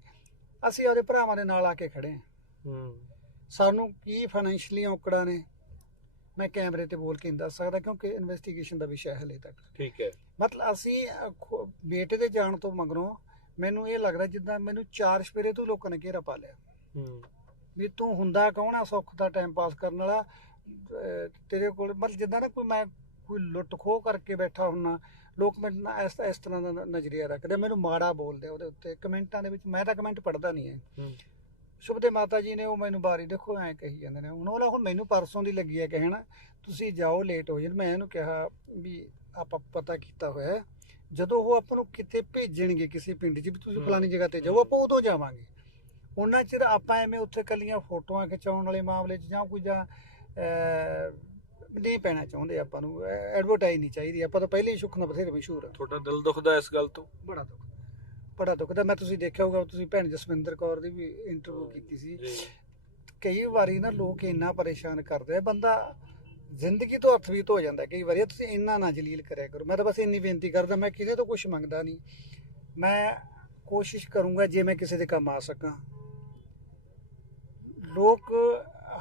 ਅਸੀਂ ਆਪਦੇ ਭਰਾਵਾਂ ਦੇ ਨਾਲ ਆ ਕੇ ਖੜੇ ਹਾਂ। ਹੂੰ। ਸਾਨੂੰ ਕੀ ਫਾਈਨੈਂਸ਼ਲੀ ਔਕੜਾਂ ਨੇ ਮੈਂ ਕੈਮਰੇ ਤੇ ਬੋਲ ਕੇ ਨਹੀਂ ਦੱਸ ਸਕਦਾ ਕਿਉਂਕਿ ਇਨਵੈਸਟੀਗੇਸ਼ਨ ਦਾ ਵਿਸ਼ਾ ਹੈ ਹਲੇ ਤੱਕ। ਠੀਕ ਹੈ। ਮਤਲਬ ਅਸੀਂ ਬੇਟੇ ਦੇ ਜਾਣ ਤੋਂ ਮਗਰੋਂ ਮੈਨੂੰ ਇਹ ਲੱਗਦਾ ਜਿੱਦਾਂ ਮੈਨੂੰ ਚਾਰ ਸਪੇਰੇ ਤੋਂ ਲੋਕਾਂ ਨੇ ਘੇਰਾ ਪਾ ਲਿਆ। ਹੂੰ। ਵੀ ਤੂੰ ਹੁੰਦਾ ਕੌਣ ਆ ਸੁੱਖ ਦਾ ਟਾਈਮ ਪਾਸ ਕਰਨ ਵਾਲਾ? ਤੇਰੇ ਕੋਲ ਮਤਲਬ ਜਿੱਦਾਂ ਨਾ ਕੋਈ ਮੈਂ ਕੋਈ ਲੁੱਟ ਖੋਹ ਕਰਕੇ ਬੈਠਾ ਹੁੰਨਾ ਲੋਕ ਮੈਨੂੰ ਇਸ ਇਸ ਤਰ੍ਹਾਂ ਦਾ ਨਜ਼ਰੀਆ ਰੱਖਦੇ ਆ, ਮੈਨੂੰ ਮਾੜਾ ਬੋਲਦੇ ਆ ਉਹਦੇ ਉੱਤੇ ਕਮੈਂਟਾਂ ਦੇ ਵਿੱਚ ਮੈਂ ਤਾਂ ਕਮੈਂਟ ਪੜ੍ਹਦਾ ਨਹੀਂ ਹੈ ਹੂੰ ਸ਼ੁਭਦੇ ਮਾਤਾ ਜੀ ਨੇ ਉਹ ਮੈਨੂੰ ਬਾਰੀ ਦੇਖੋ ਐਂ ਕਹੀ ਜਾਂਦੇ ਨੇ ਹੁਣ ਉਹ ਹੁਣ ਮੈਨੂੰ ਪਰਸੋਂ ਦੀ ਲੱਗੀ ਹੈ ਕਹਿਣ ਤੁਸੀਂ ਜਾਓ ਲੇਟ ਹੋ ਜਾਣ ਮੈਂ ਇਹਨੂੰ ਕਿਹਾ ਵੀ ਆਪਾਂ ਪਤਾ ਕੀਤਾ ਹੋਇਆ ਹੈ। ਜਦੋਂ ਉਹ ਆਪਾਂ ਨੂੰ ਕਿਤੇ ਭੇਜਣਗੇ ਕਿਸੇ ਪਿੰਡ 'ਚ ਵੀ ਤੁਸੀਂ ਹਮ। ਫਲਾਣੀ ਜਗ੍ਹਾ ਤੇ ਜਾਓ ਆਪਾਂ ਉਦੋਂ ਜਾਵਾਂਗੇ ਉਹਨਾਂ ਚਿਰ ਆਪਾਂ ਐਵੇਂ ਉੱਥੇ ਕੱਲੀਆਂ ਫੋਟੋਆਂ ਖਿਚਾਉਣ ਵਾਲੇ ਮਾਮਲੇ 'ਚ ਜਾਂ ਕੋਈ ਜਾਂ ਅਹ, ਨਹੀਂ ਪੈਣਾ ਚਾਹੁੰਦੇ ਆਪਾਂ ਨੂੰ ਐਡਵਰਟਾਈਜ਼ ਨਹੀਂ ਚਾਹੀਦੀ ਆਪਾਂ ਤਾਂ ਪਹਿਲੇ ਹੀ ਸੁਖਨਾ ਬਥੇਰੇ ਮਸ਼ਹੂਰ ਆ। ਤੁਹਾਡਾ ਦਿਲ ਦੁਖਦਾ ਇਸ ਗੱਲ ਤੋਂ? ਬੜਾ ਦੁੱਖ ਬੜਾ ਦੁੱਖ। ਦਾ ਮੈਂ ਤੁਸੀਂ ਦੇਖਿਆ ਹੋਊਗਾ ਤੁਸੀਂ ਭੈਣ ਜਸਵਿੰਦਰ ਕੌਰ ਦੀ ਵੀ ਇੰਟਰਵਿਊ ਕੀਤੀ ਸੀ। ਕਈ ਵਾਰੀ ਨਾ ਲੋਕ ਇੰਨਾ ਪਰੇਸ਼ਾਨ ਕਰਦੇ ਆ ਬੰਦਾ ਜ਼ਿੰਦਗੀ ਤੋਂ ਅਥਵੀਤ ਹੋ ਜਾਂਦਾ ਕਈ ਵਾਰੀ ਤੁਸੀਂ ਇੰਨਾ ਨਾ ਜਲੀਲ ਕਰਿਆ ਕਰੋ। ਮੈਂ ਤਾਂ ਬਸ ਇੰਨੀ ਬੇਨਤੀ ਕਰਦਾ ਮੈਂ ਕਿਸੇ ਤੋਂ ਕੁਝ ਮੰਗਦਾ ਨਹੀਂ। ਮੈਂ ਕੋਸ਼ਿਸ਼ ਕਰੂੰਗਾ ਜੇ ਮੈਂ ਕਿਸੇ ਦੇ ਕੰਮ ਆ ਸਕਾਂ। ਲੋਕ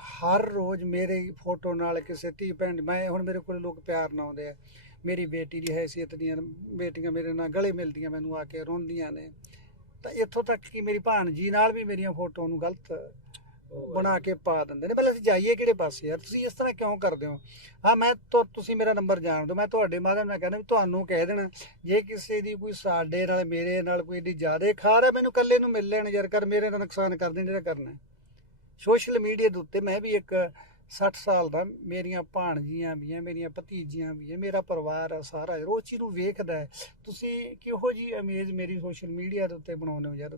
ਹਰ ਰੋਜ਼ ਮੇਰੇ ਫੋਟੋ ਨਾਲ ਕਿਸੇ ਧੀ ਭੈਣ ਮੈਂ ਹੁਣ ਮੇਰੇ ਕੋਲ ਲੋਕ ਪਿਆਰ ਨਾਲ ਆਉਂਦੇ ਆ। ਮੇਰੀ ਬੇਟੀ ਦੀ ਹੈਸੀਅਤ ਦੀਆਂ ਬੇਟੀਆਂ ਮੇਰੇ ਨਾਲ ਗਲੇ ਮਿਲਦੀਆਂ ਮੈਨੂੰ ਆ ਕੇ ਰੋਂਦੀਆਂ ਨੇ। ਤਾਂ ਇੱਥੋਂ ਤੱਕ ਕਿ ਮੇਰੀ ਭਾਣਜੀ ਨਾਲ ਵੀ ਮੇਰੀਆਂ ਫੋਟੋ ਨੂੰ ਗਲਤ ਬਣਾ ਕੇ ਪਾ ਦਿੰਦੇ ਨੇ। ਪਹਿਲਾਂ ਅਸੀਂ ਜਾਈਏ ਕਿਹੜੇ ਪਾਸੇ ਯਾਰ? ਤੁਸੀਂ ਇਸ ਤਰ੍ਹਾਂ ਕਿਉਂ ਕਰਦੇ ਹੋ? ਹਾਂ ਮੈਂ ਤੁ- ਤੁਸੀਂ ਮੇਰਾ ਨੰਬਰ ਜਾਣਦੇ ਹੋ ਮੈਂ ਤੁਹਾਡੇ ਮਾਧਿਅਮ ਨਾਲ ਕਹਿੰਦਾ ਵੀ ਤੁਹਾਨੂੰ ਕਹਿ ਦੇਣਾ ਜੇ ਕਿਸੇ ਦੀ ਕੋਈ ਸਾਡੇ ਨਾਲ ਮੇਰੇ ਨਾਲ ਕੋਈ ਏਡੀ ਜ਼ਿਆਦਾ ਖਾਰ ਹੈ ਮੈਨੂੰ ਇਕੱਲੇ ਨੂੰ ਮਿਲ ਲੈਣ ਯਾਰ। ਕਰ ਮੇਰੇ ਨਾਲ ਨੁਕਸਾਨ ਕਰ ਦੇਣ ਜਿਹੜਾ ਕਰਨਾ ਸੋਸ਼ਲ ਮੀਡੀਆ ਦੇ ਉੱਤੇ ਮੈਂ ਵੀ ਇੱਕ 60 ਸਾਲ ਦਾ ਮੇਰੀਆਂ ਭਾਣਜੀਆਂ ਵੀ ਆ ਮੇਰੀਆਂ ਭਤੀਜੀਆਂ ਵੀ ਆ ਮੇਰਾ ਪਰਿਵਾਰ ਆ ਸਾਰਾ ਰੋਜ਼ ਚੀਜ਼ ਨੂੰ ਵੇਖਦਾ ਹੈ ਤੁਸੀਂ ਕਿਹੋ ਜੀ ਇਮੇਜ ਮੇਰੀ ਸੋਸ਼ਲ ਮੀਡੀਆ ਦੇ ਉੱਤੇ ਬਣਾਉਂਦੇ ਹੋ ਯਾਰ?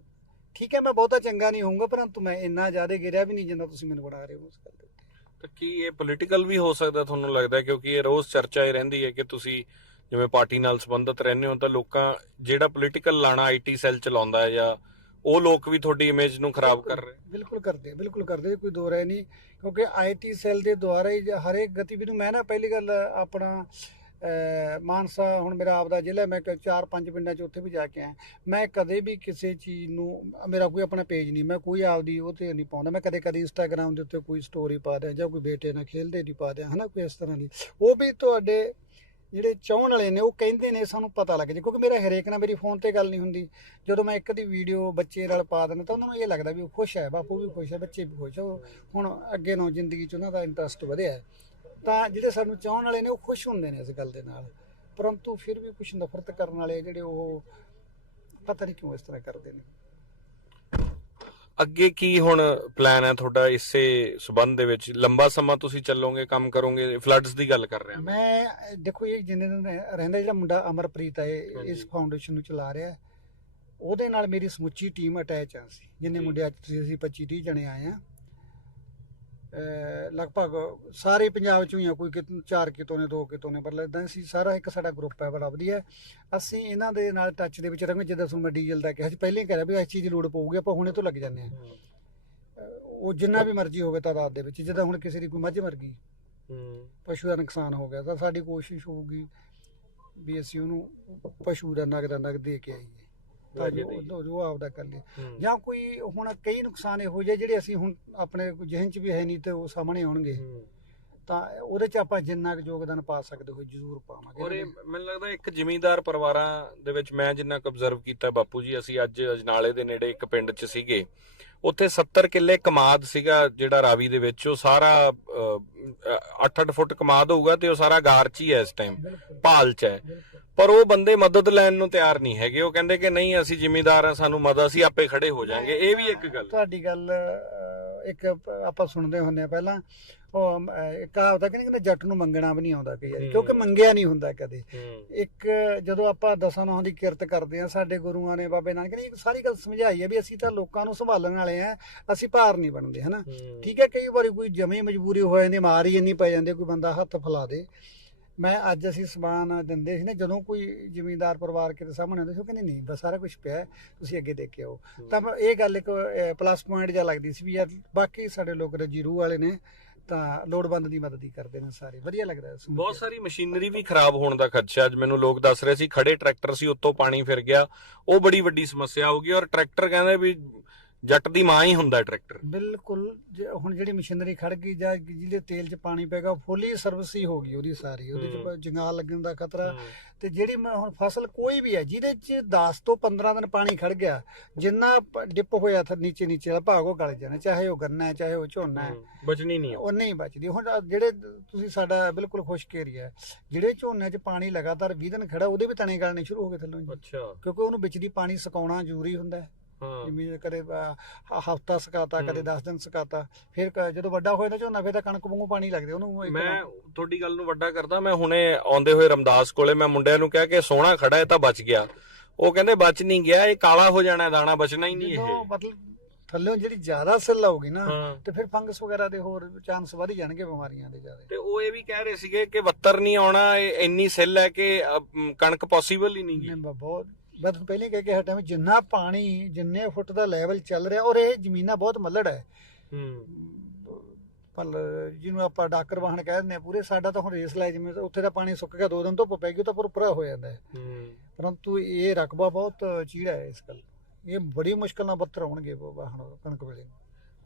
ਠੀਕ ਹੈ ਮੈਂ ਬਹੁਤਾ ਚੰਗਾ ਨਹੀਂ ਹੋਊਂਗਾ, ਪਰੰਤੂ ਮੈਂ ਇੰਨਾ ਜ਼ਿਆਦਾ ਗਿਰਿਆ ਵੀ ਨਹੀਂ ਜਿੰਨਾ ਤੁਸੀਂ ਮੈਨੂੰ ਬਣਾ ਰਹੇ ਹੋ ਉਸ ਗੱਲ ਦੇ ਉੱਤੇ। ਤਾਂ ਕੀ ਇਹ ਪੋਲੀਟੀਕਲ ਵੀ ਹੋ ਸਕਦਾ ਤੁਹਾਨੂੰ ਲੱਗਦਾ ਕਿਉਂਕਿ ਇਹ ਰੋਜ਼ ਚਰਚਾ ਹੀ ਰਹਿੰਦੀ ਹੈ ਕਿ ਤੁਸੀਂ ਜਿਵੇਂ ਪਾਰਟੀ ਨਾਲ ਸੰਬੰਧਿਤ ਰਹਿੰਦੇ ਹੋ ਤਾਂ ਲੋਕਾਂ ਜਿਹੜਾ ਪੋਲੀਟੀਕਲ ਲਾਣਾ ਆਈਟੀ ਸੈੱਲ ਚਲਾਉਂਦਾ ਹੈ ਜਾਂ ਉਹ ਲੋਕ ਵੀ ਤੁਹਾਡੀ ਇਮੇਜ ਨੂੰ ਖਰਾਬ ਕਰ ਰਹੇ ਬਿਲਕੁਲ ਕਰਦੇ ਬਿਲਕੁਲ ਕਰਦੇ, ਕੋਈ ਦੋ ਰਾਏ ਨਹੀਂ। ਕਿਉਂਕਿ ਆਈਟੀ ਸੈੱਲ ਦੇ ਦੁਆਰਾ ਹੀ ਜ- ਹਰੇਕ ਗਤੀਵਿਧੀ ਨੂੰ ਮੈਂ ਨਾ ਪਹਿਲੀ ਗੱਲ ਆਪਣਾ ਮਾਨਸਾ, ਹੁਣ ਮੇਰਾ ਆਪਦਾ ਜ਼ਿਲ੍ਹਾ, ਮੈਂ ਚਾਰ ਪੰਜ ਪਿੰਡਾਂ 'ਚ ਉੱਥੇ ਵੀ ਜਾ ਕੇ ਆਇਆ। ਮੈਂ ਕਦੇ ਵੀ ਕਿਸੇ ਚੀਜ਼ ਨੂੰ, ਮੇਰਾ ਕੋਈ ਆਪਣਾ ਪੇਜ ਨਹੀਂ, ਮੈਂ ਕੋਈ ਆਪਦੀ ਉਹ ਤੇ ਨਹੀਂ ਪਾਉਂਦਾ। ਮੈਂ ਕਦੇ ਕਦੇ ਇੰਸਟਾਗ੍ਰam ਦੇ ਉੱਤੇ ਕੋਈ ਸਟੋਰੀ ਪਾ ਦਿਆਂ ਜਾਂ ਕੋਈ ਬੇਟੇ ਨਾਲ ਖੇਲਦੇ ਨਹੀਂ ਪਾ ਦਿਆਂ, ਹਨਾ, ਕੋਈ ਇਸ ਤਰ੍ਹਾਂ ਦੀ। ਉਹ ਵੀ ਤੁਹਾਡੇ ਜਿਹੜੇ ਚਾਹਣ ਵਾਲੇ ਨੇ, ਉਹ ਕਹਿੰਦੇ ਨੇ, ਸਾਨੂੰ ਪਤਾ ਲੱਗ ਜੇ, ਕਿਉਂਕਿ ਮੇਰਾ ਹਰੇਕ ਨਾਲ ਮੇਰੀ ਫੋਨ ਤੇ ਗੱਲ ਨਹੀਂ ਹੁੰਦੀ। ਜਦੋਂ ਮੈਂ ਇੱਕ ਦੀ ਵੀਡੀਓ ਬੱਚੇ ਨਾਲ ਪਾ ਦਿੰਦਾ ਤਾਂ ਉਹਨਾਂ ਨੂੰ ਇਹ ਲੱਗਦਾ ਵੀ ਉਹ ਖੁਸ਼ ਹੈ, ਬਾਪੂ ਵੀ ਖੁਸ਼ ਹੈ, ਬੱਚੇ ਵੀ ਖੁਸ਼ ਹੈ। ਉਹ ਹੁਣ ਅੱਗੇ ਨੂੰ ਜ਼ਿੰਦਗੀ 'ਚ ਉਹਨਾਂ ਦਾ ਇੰਟਰਸਟ ਵਧਿਆ ਤਾਂ ਜਿਹੜੇ ਸਾਨੂੰ ਚਾਹਣ ਵਾਲੇ ਨੇ, ਉਹ ਖੁਸ਼ ਹੁੰਦੇ ਨੇ ਇਸ ਗੱਲ ਦੇ ਨਾਲ। ਪਰੰਤੂ ਫਿਰ ਵੀ ਕੁਝ ਨਫ਼ਰਤ ਕਰਨ ਵਾਲੇ ਜਿਹੜੇ ਉਹ ਪਤਾ ਨਹੀਂ ਕਿਉਂ ਇਸ ਤਰ੍ਹਾਂ ਕਰਦੇ ਨੇ। ਅੱਗੇ ਕੀ ਹੁਣ ਪਲਾਨ ਹੈ ਤੁਹਾਡਾ ਇਸੇ ਸਬੰਧ ਦੇ ਵਿੱਚ ਲੰਬਾ ਸਮਾਂ ਤੁਸੀਂ ਚੱਲੋਗੇ ਕੰਮ ਕਰੋਗੇ ਫਲੱਡਸ ਦੀ ਗੱਲ ਕਰ ਰਹੇ ਹਾਂ ਮੈਂ ਦੇਖੋ ਇਹ ਜਿੰਨੇ ਦਿਨ ਰਹਿੰਦਾ ਜਿਹੜਾ ਮੁੰਡਾ ਅਮਰਪ੍ਰੀਤ ਹੈ। ਇਸ ਫਾਊਂਡੇਸ਼ਨ ਨੂੰ ਚਲਾ ਰਿਹਾ ਉਹਦੇ ਨਾਲ ਮੇਰੀ ਸਮੁੱਚੀ ਟੀਮ ਅਟੈਚ ਆ ਸੀ ਜਿੰਨੇ। ਮੁੰਡੇ ਅੱਜ ਤੁਸੀਂ ਅਸੀਂ 25 30 ਜਣੇ ਆਏ ਆ ਲਗਭਗ ਸਾਰੇ ਪੰਜਾਬ ਚੋਂ ਹੀ ਆ ਕੋਈ ਕਿਤੋਂ ਚਾਰ ਕਿਤੋਂ ਨੇ ਦੋ ਕਿਤੋਂ ਨੇ ਪਰ ਇਦਾਂ ਸੀ ਸਾਰਾ ਇੱਕ ਸਾਡਾ ਗਰੁੱਪ ਹੈ ਬੜਾ ਵਧੀਆ। ਅਸੀਂ ਇਹਨਾਂ ਦੇ ਨਾਲ ਟੱਚ ਦੇ ਵਿੱਚ ਰਹਾਂਗੇ ਜਿੱਦਾਂ ਤੁਹਾਨੂੰ ਮੈਂ ਡੀਜ਼ਲ ਦਾ ਕਿਹਾ ਸੀ ਪਹਿਲਾਂ ਹੀ ਕਹਿ ਰਿਹਾ ਵੀ ਇਸ ਚੀਜ਼ ਦੀ ਲੋੜ ਪਊਗੀ ਆਪਾਂ ਹੁਣੇ ਤੋਂ ਲੱਗ ਜਾਂਦੇ ਆ ਉਹ ਜਿੰਨਾ ਵੀ ਮਰਜ਼ੀ ਹੋਵੇ ਤਾਦਾਦ ਦੇ ਵਿੱਚ ਜਿੱਦਾਂ ਹੁਣ ਕਿਸੇ ਦੀ ਕੋਈ ਮੱਝ ਮਰ ਗਈ ਹੂੰ। ਪਸ਼ੂ ਦਾ ਨੁਕਸਾਨ ਹੋ ਗਿਆ ਤਾਂ ਸਾਡੀ ਕੋਸ਼ਿਸ਼ ਹੋਊਗੀ ਵੀ ਅਸੀਂ ਉਹਨੂੰ ਪਸ਼ੂ ਦਾ ਨਗਦ ਨਗਦ ਦੇ ਕੇ ਆਈਏ। ਤਾਂ ਜੋ ਆਪਦਾ ਕਰ ਲੇ। ਜਾਂ ਕੋਈ ਹੁਣ ਕਈ ਨੁਕਸਾਨ ਇਹੋ ਜਿਹੇ ਜਿਹੜੇ ਅਸੀਂ ਹੁਣ ਆਪਣੇ ਜਿਹਨ ਚ ਵੀ ਹੈ ਨਹੀਂ ਤੇ ਉਹ ਸਾਹਮਣੇ ਆਉਣਗੇ। ਤਾਂ ਉਹਦੇ ਚ ਆਪਾਂ ਜਿੰਨਾ ਕੁ ਯੋਗਦਾਨ ਪਾ ਸਕਦੇ ਹੋ ਜ਼ਰੂਰ ਪਾਵਾਂਗੇ। ਔਰ ਇਹ ਮੈਨੂੰ ਲੱਗਦਾ ਇੱਕ ਜ਼ਿਮੀਂਦਾਰ ਪਰਿਵਾਰਾਂ ਦੇ ਵਿੱਚ ਮੈਂ ਜਿੰਨਾ ਕੁ ਅਬਜ਼ਰਵ ਕੀਤਾ ਬਾਪੂ ਜੀ ਅਸੀਂ ਅੱਜ ਅਜਨਾਲੇ ਦੇ ਨੇੜੇ ਇੱਕ ਪਿੰਡ 'ਚ ਸੀਗੇ। ਉੱਥੇ 70 ਕਿੱਲੇ ਕਮਾਦ ਸੀਗਾ ਜਿਹੜਾ ਰਾਵੀ ਦੇ ਵਿੱਚ। ਉਹ ਸਾਰਾ 8-8 ਫੁੱਟ ਕਮਾਦ ਹੋਊਗਾ ਤੇ ਉਹ ਸਾਰਾ ਗਾਰ 'ਚ ਹੀ ਹੈ ਇਸ ਟਾਈਮ ਭਾਲ 'ਚ ਹੈ। ਪਰ ਉਹ ਬੰਦੇ ਮਦਦ ਲੈਣ ਨੂੰ ਤਿਆਰ ਨਹੀਂ ਹੈਗੇ। ਉਹ ਕਹਿੰਦੇ ਕਿ ਨਹੀਂ ਅਸੀਂ ਜ਼ਿਮੀਂਦਾਰ ਆ ਸਾਨੂੰ ਮਦਦ ਅਸੀਂ ਆਪੇ ਖੜੇ ਹੋ ਜਾਾਂਗੇ। ਇਹ ਵੀ ਇੱਕ ਗੱਲ ਤੁਹਾਡੀ ਗੱਲ ਇੱਕ ਆਪਾਂ ਸੁਣਦੇ ਹੁੰਦੇ ਆ ਪਹਿਲਾਂ। ਉਹ ਇੱਕ ਹੈ ਕਿ ਜੱਟ ਨੂੰ ਮੰਗਣਾ ਵੀ ਨਹੀਂ ਆਉਂਦਾ ਕਈ ਵਾਰੀ ਕਿਉਂਕਿ। ਮੰਗਿਆ ਨਹੀਂ ਹੁੰਦਾ ਕਦੇ। ਇੱਕ ਜਦੋਂ ਆਪਾਂ ਦਸਾਂ ਨੌਂ ਦੀ ਕਿਰਤ ਕਰਦੇ ਆ ਸਾਡੇ ਗੁਰੂਆਂ ਨੇ ਬਾਬੇ ਨਾਨਕ ਨੇ ਇੱਕ ਸਾਰੀ ਗੱਲ ਸਮਝਾਈ ਹੈ ਵੀ ਅਸੀਂ ਤਾਂ ਲੋਕਾਂ ਨੂੰ ਸੰਭਾਲਣ ਵਾਲੇ ਆ ਅਸੀਂ ਭਾਰ ਨਹੀਂ ਬਣਦੇ ਹਨਾ। ਠੀਕ ਹੈ ਕਈ ਵਾਰੀ ਕੋਈ ਜਮੀ ਮਜਬੂਰੀ ਹੋ ਜਾਂਦੀ ਮਾਰ ਹੀ ਇੰਨੀ ਪੈ ਜਾਂਦੀ ਕੋਈ ਬੰਦਾ ਹੱਥ ਫਲਾ ਦੇ। ਮੈਂ ਅੱਜ ਅਸੀਂ ਸਮਾਨ ਦਿੰਦੇ ਸੀ ਨਾ ਜਦੋਂ ਕੋਈ ਜ਼ਿਮੀਂਦਾਰ ਪਰਿਵਾਰ ਕਿਤੇ ਸਾਹਮਣੇ ਆਉਂਦੇ ਸੀ ਉਹ ਕਹਿੰਦੇ ਨਹੀਂ ਬਸ ਸਾਰਾ ਕੁਝ ਪਿਆ ਤੁਸੀਂ ਅੱਗੇ ਦੇਖ ਕੇ ਆਓ ਤਾਂ ਇਹ ਗੱਲ ਇੱਕ ਪਲੱਸ ਪੁਆਇੰਟ ਜਿਹਾ ਲੱਗਦੀ ਸੀ ਵੀ ਯਾਰ ਬਾਕੀ ਸਾਡੇ ਲੋਕ ਰਜੀਰੂ ਵਾਲੇ ਨੇ ਤਾਂ ਲੋੜਵੰਦ ਦੀ ਮਦਦ ਹੀ ਕਰਦੇ ਨੇ ਸਾਰੇ। ਵਧੀਆ ਲੱਗਦਾ ਹੈ ਸੁਣ ਬਹੁਤ ਕੇ। ਸਾਰੀ ਮਸ਼ੀਨਰੀ ਵੀ ਖਰਾਬ ਹੋਣ ਦਾ ਖਦਸ਼ਾ ਅੱਜ ਮੈਨੂੰ ਲੋਕ ਦੱਸ ਰਹੇ ਸੀ ਖੜੇ ਟਰੈਕਟਰ ਸੀ ਉੱਤੋਂ ਪਾਣੀ ਫਿਰ ਗਿਆ। ਉਹ ਬੜੀ ਵੱਡੀ ਸਮੱਸਿਆ ਹੋਊਗੀ ਔਰ ਟਰੈਕਟਰ ਕਹਿੰਦੇ ਵੀ ਜੱਟ ਦੀ ਮਾਂ ਹੀ ਹੁੰਦਾ ਟਰੈਕਟਰ। ਬਿਲਕੁਲ ਜੇ ਹੁਣ ਜਿਹੜੀ ਮਸ਼ੀਨਰੀ ਖੜ ਗਈ ਜਾਂ ਜਿਹਦੇ ਤੇਲ 'ਚ ਪਾਣੀ ਪੈਗਾ ਫੁੱਲੀ ਸਰਵਿਸ ਹੀ ਹੋ ਗਈ ਉਹਦੀ ਸਾਰੀ। ਉਹਦੇ 'ਚ। ਜੰਗਾਲ ਲੱਗਣ ਦਾ ਖਤਰਾ। ਤੇ ਜਿਹੜੀ ਮੈਂ ਹੁਣ ਫਸਲ ਕੋਈ ਵੀ ਹੈ ਜਿਹਦੇ 'ਚ 10 ਤੋਂ 15 ਦਿਨ ਪਾਣੀ ਖੜ ਗਿਆ ਜਿੰਨਾ ਪ- ਡਿਪ ਹੋਇਆ ਥਾ ਨੀਚੇ ਨੀਚੇ ਦਾ ਭਾਗ ਉਹ ਗਲ ਜਾਣਾ ਚਾਹੇ ਉਹ ਗੰਨਾ ਹੈ ਚਾਹੇ ਉਹ ਝੋਨਾ ਹੈ। ਬਚਣੀ ਨਹੀਂ ਉਹ ਉਹ ਨਹੀਂ ਬਚਦੀ। ਹੁਣ ਆਹ ਜਿਹੜੇ ਤੁਸੀਂ ਸਾਡਾ ਬਿਲਕੁਲ ਖੁਸ਼ਕ ਏਰੀਆ ਹੈ ਜਿਹੜੇ ਝੋਨੇ 'ਚ ਪਾਣੀ ਲਗਾਤਾਰ 20 ਦਿਨ ਖੜਾ ਉਹਦੇ ਵੀ ਤਣੇ ਗਲਣੇ ਸ਼ੁਰੂ ਹੋ ਗਏ ਥੱਲੋਂ ਅੱਛਾ। ਕਿਉਂਕਿ ਉਹਨੂੰ ਵਿੱਚ ਦੀ ਪਾਣੀ ਸੁਕਾਉਣਾ ਜ਼ਰੂਰੀ ਹੁੰਦਾ ਹੈ। ਜਿਵੇਂ ਕਦੇ ਹਫਤਾ ਸੁਕਾਤਾ ਕਦੇ ਹੂੰ। 10 ਦਿਨ ਸੁਕਾਤਾ ਫਿਰ ਕ- ਜਦੋਂ ਵੱਡਾ ਹੋਇਆ ਤਾਂ ਝੋਨਾ ਫਿਰ ਤਾਂ ਕਣਕ ਵਾਂਗੂ ਪਾਣੀ ਲੱਗਦੇ ਉਹਨੂੰ ਇੱਕ ਮੈਂ ਤੁਹਾਡੀ ਗੱਲ ਨੂੰ ਵੱਡਾ ਕਰਦਾ ਮੈਂ ਹੁਣੇ ਆਉਂਦੇ ਹੋਏ ਰਮਦਾਸ ਕੋਲੇ ਮੈਂ ਮੁੰਡਿਆਂ ਨੂੰ ਕਿਹਾ ਕਿ ਸੋਹਣਾ ਖੜਾ ਹੈ ਤਾਂ ਬਚ ਗਿਆ। ਉਹ ਕਹਿੰਦੇ ਬਚ ਨਹੀਂ ਗਿਆ ਇਹ ਕਾਲਾ ਹੋ ਜਾਣਾ ਦਾਣਾ ਬਚਣਾ ਹੀ ਨਹੀਂ ਜਦੋਂ ਇਹ। ਮਤਲਬ ਥੱਲੇ ਜਿਹੜੀ ਜ਼ਿਆਦਾ ਸਿੱਲ ਆਊਗੀ ਨਾ ਹਾਂ। ਤੇ ਫਿਰ ਫੰਗਸ ਵਗੈਰਾ ਦੇ ਹੋਰ ਚਾਂਸ ਵਧ ਜਾਣਗੇ ਬਿਮਾਰੀਆਂ ਦੇ ਜ਼ਿਆਦਾ। ਤੇ ਉਹ ਇਹ ਵੀ ਕਹਿ ਰਹੇ ਸੀਗੇ ਕਿ 72 ਨਹੀਂ ਆਉਣਾ ਇਹ ਇੰਨੀ ਸੈੱਲ ਹੈ ਕਿ ਮ, ਕਣਕ ਪੋਸੀਬਲ ਹੀ ਨਹੀਂ ਗੀ। ਬ- ਬਹੁਤ ਮੈਂ ਤੁਹਾਨੂੰ ਪਹਿਲੇ ਹੀ ਕਹਿ ਕੇ ਹਟਿਆ ਵੀ ਜਿੰਨਾ ਪਾਣੀ ਜਿੰਨੇ ਫੁੱਟ ਦਾ ਲੈਵਲ ਚੱਲ ਰਿਹਾ ਔਰ ਇਹ ਜ਼ਮੀਨਾਂ ਬਹੁਤ ਮੱਲੜ ਹੈ। ਹੂੰ। ਪਲ ਜਿਹਨੂੰ ਆਪਾਂ ਡਾਕਰ ਵਾਹਣ ਕਹਿ ਦਿੰਦੇ ਆ ਪੂਰੇ ਸਾਡਾ ਤਾਂ ਹੁਣ ਰੇਸ ਲਾਈ ਜਿਵੇਂ ਉੱਥੇ ਦਾ ਪਾਣੀ ਸੁੱਕ ਗਿਆ ਦੋ ਦਿਨ ਧੁੱਪ ਪੈ ਗਈ ਤਾਂ ਪਰ ਹੋ ਜਾਂਦਾ ਹੈ। ਹੂੰ। ਪਰੰਤੂ ਇਹ ਰਕਬਾ ਬਹੁਤ ਚੀੜਾ ਹੈ ਇਸ ਗੱਲ। ਇਹ ਬੜੀ ਮੁਸ਼ਕਲ ਨਾਲ ਬੱਤਰ ਆਉਣਗੇ ਵਾਹਣ ਕਣਕ ਵੇਲੇ।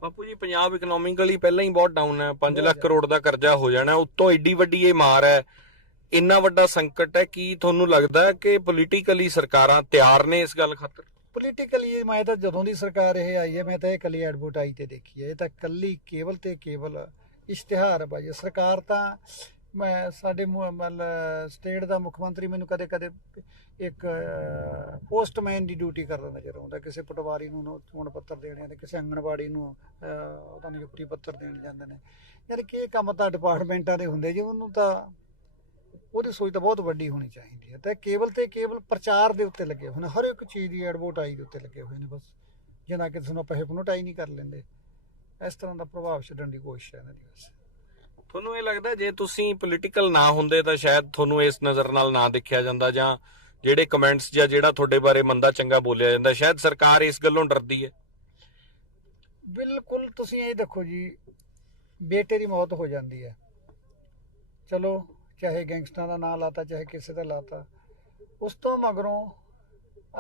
ਬਾਪੂ ਜੀ ਪੰਜਾਬ ਇਕਨੋਮਿਕਲੀ ਪਹਿਲਾਂ ਹੀ ਬਹੁਤ ਡਾਊਨ ਹੈ। 5 ਬਹੁਤ ਲੱਖ। ਕਰੋੜ ਦਾ ਕਰਜ਼ਾ ਹੋ ਜਾਣਾ ਉੱਤੋਂ ਏਡੀ ਵੱਡੀ ਇਹ ਮਾਰ ਹੈ। ਇੰਨਾ ਵੱਡਾ ਸੰਕਟ ਹੈ, ਕਿ ਤੁਹਾਨੂੰ ਲੱਗਦਾ ਹੈ ਕਿ ਪੋਲੀਟੀਕਲੀ ਸਰਕਾਰਾਂ ਤਿਆਰ ਨੇ ਇਸ ਗੱਲ ਖਾਤਰ? ਪੋਲੀਟੀਕਲੀ ਮੈਂ ਤਾਂ ਜਦੋਂ ਦੀ ਸਰਕਾਰ ਇਹ ਆਈ ਹੈ, ਮੈਂ ਤਾਂ ਇਹ ਕੱਲੀ ਐਡਵਰਟਾਈਜ਼ ਤੇ ਦੇਖੀ ਹੈ। ਇਹ ਤਾਂ ਕੱਲੀ ਕੇਵਲ ਤੇ ਕੇਵਲ ਇਸ਼ਤਿਹਾਰ ਹੈ ਬਾਜੀ ਸਰਕਾਰ ਤਾਂ ਮੈਂ ਸਾਡੇ ਮੁ- ਮਤਲਬ ਸਟੇਟ ਦਾ ਮੁੱਖ ਮੰਤਰੀ ਮੈਨੂੰ ਕਦੇ ਕਦੇ ਇੱਕ ਪੋਸਟਮੈਨ ਦੀ ਡਿਊਟੀ ਕਰਦਾ ਨਜ਼ਰ ਆਉਂਦਾ। ਕਿਸੇ ਪਟਵਾਰੀ ਨੂੰ ਚੋਣ ਪੱਤਰ ਦੇਣੇ ਆ ਕਿਸੇ ਅੰਗਣਵਾੜੀ ਨੂੰ ਉਹਦਾ ਨਿਯੁਕਤੀ ਪੱਤਰ ਦੇਣ ਜਾਂਦੇ ਨੇ। ਯਾਨੀ ਕਿ ਇਹ ਕੰਮ ਤਾਂ ਡਿਪਾਰਟਮੈਂਟਾਂ ਦੇ ਹੁੰਦੇ ਜੀ, ਉਹਨੂੰ ਤਾਂ ਉਹਦੀ ਸੋਚ ਤਾਂ ਬਹੁਤ ਵੱਡੀ ਹੋਣੀ ਚਾਹੀਦੀ ਹੈ। ਤੇ ਕੇਵਲ ਤੇ ਕੇਵਲ ਪ੍ਰਚਾਰ ਦੇ ਉੱਤੇ ਲੱਗੇ ਹੋਏ ਨੇ। ਹਰ ਇੱਕ ਚੀਜ਼ ਦੀ ਐਡਵਰਟਾਈਜ਼ ਦੇ ਉੱਤੇ ਲੱਗੇ ਹੋਏ ਨੇ ਬਸ। ਜਿੰਨਾ ਕਿ ਤੁਹਾਨੂੰ ਆਪਾਂ ਹਿਪਨੋਟਾਈਜ਼ ਨਹੀਂ ਕਰ ਲੈਂਦੇ। ਇਸ ਤਰ੍ਹਾਂ ਦਾ ਪ੍ਰਭਾਵ ਛੱਡਣ ਦੀ ਕੋਸ਼ਿਸ਼ ਹੈ ਇਹਨਾਂ ਦੀ ਤੁਹਾਨੂੰ ਇਹ ਲੱਗਦਾ ਜੇ ਤੁਸੀਂ ਪੋਲੀਟੀਕਲ ਨਾ ਹੁੰਦੇ ਤਾਂ ਸ਼ਾਇਦ ਤੁਹਾਨੂੰ ਇਸ ਨਜ਼ਰ ਨਾਲ ਨਾ ਦੇਖਿਆ ਜਾਂਦਾ ਜਾਂ ਜਿਹੜੇ ਕਮੈਂਟਸ ਜਾਂ ਜਿਹੜਾ ਤੁਹਾਡੇ ਬਾਰੇ ਮੰਦਾ ਚੰਗਾ ਬੋਲਿਆ ਜਾਂਦਾ ਸ਼ਾਇਦ ਸਰਕਾਰ ਇਸ ਗੱਲੋਂ ਡਰਦੀ ਹੈ। ਬਿਲਕੁਲ ਤੁਸੀਂ ਇਹ ਦੇਖੋ ਜੀ ਬੇਟੇ ਦੀ ਮੌਤ ਹੋ ਜਾਂਦੀ ਹੈ। ਚਲੋ ਚਾਹੇ ਗੈਂਗਸਟਰਾਂ ਦਾ ਨਾਂ ਲਾਤਾ ਚਾਹੇ ਕਿਸੇ ਦਾ ਲਾਤਾ। ਉਸ ਤੋਂ ਮਗਰੋਂ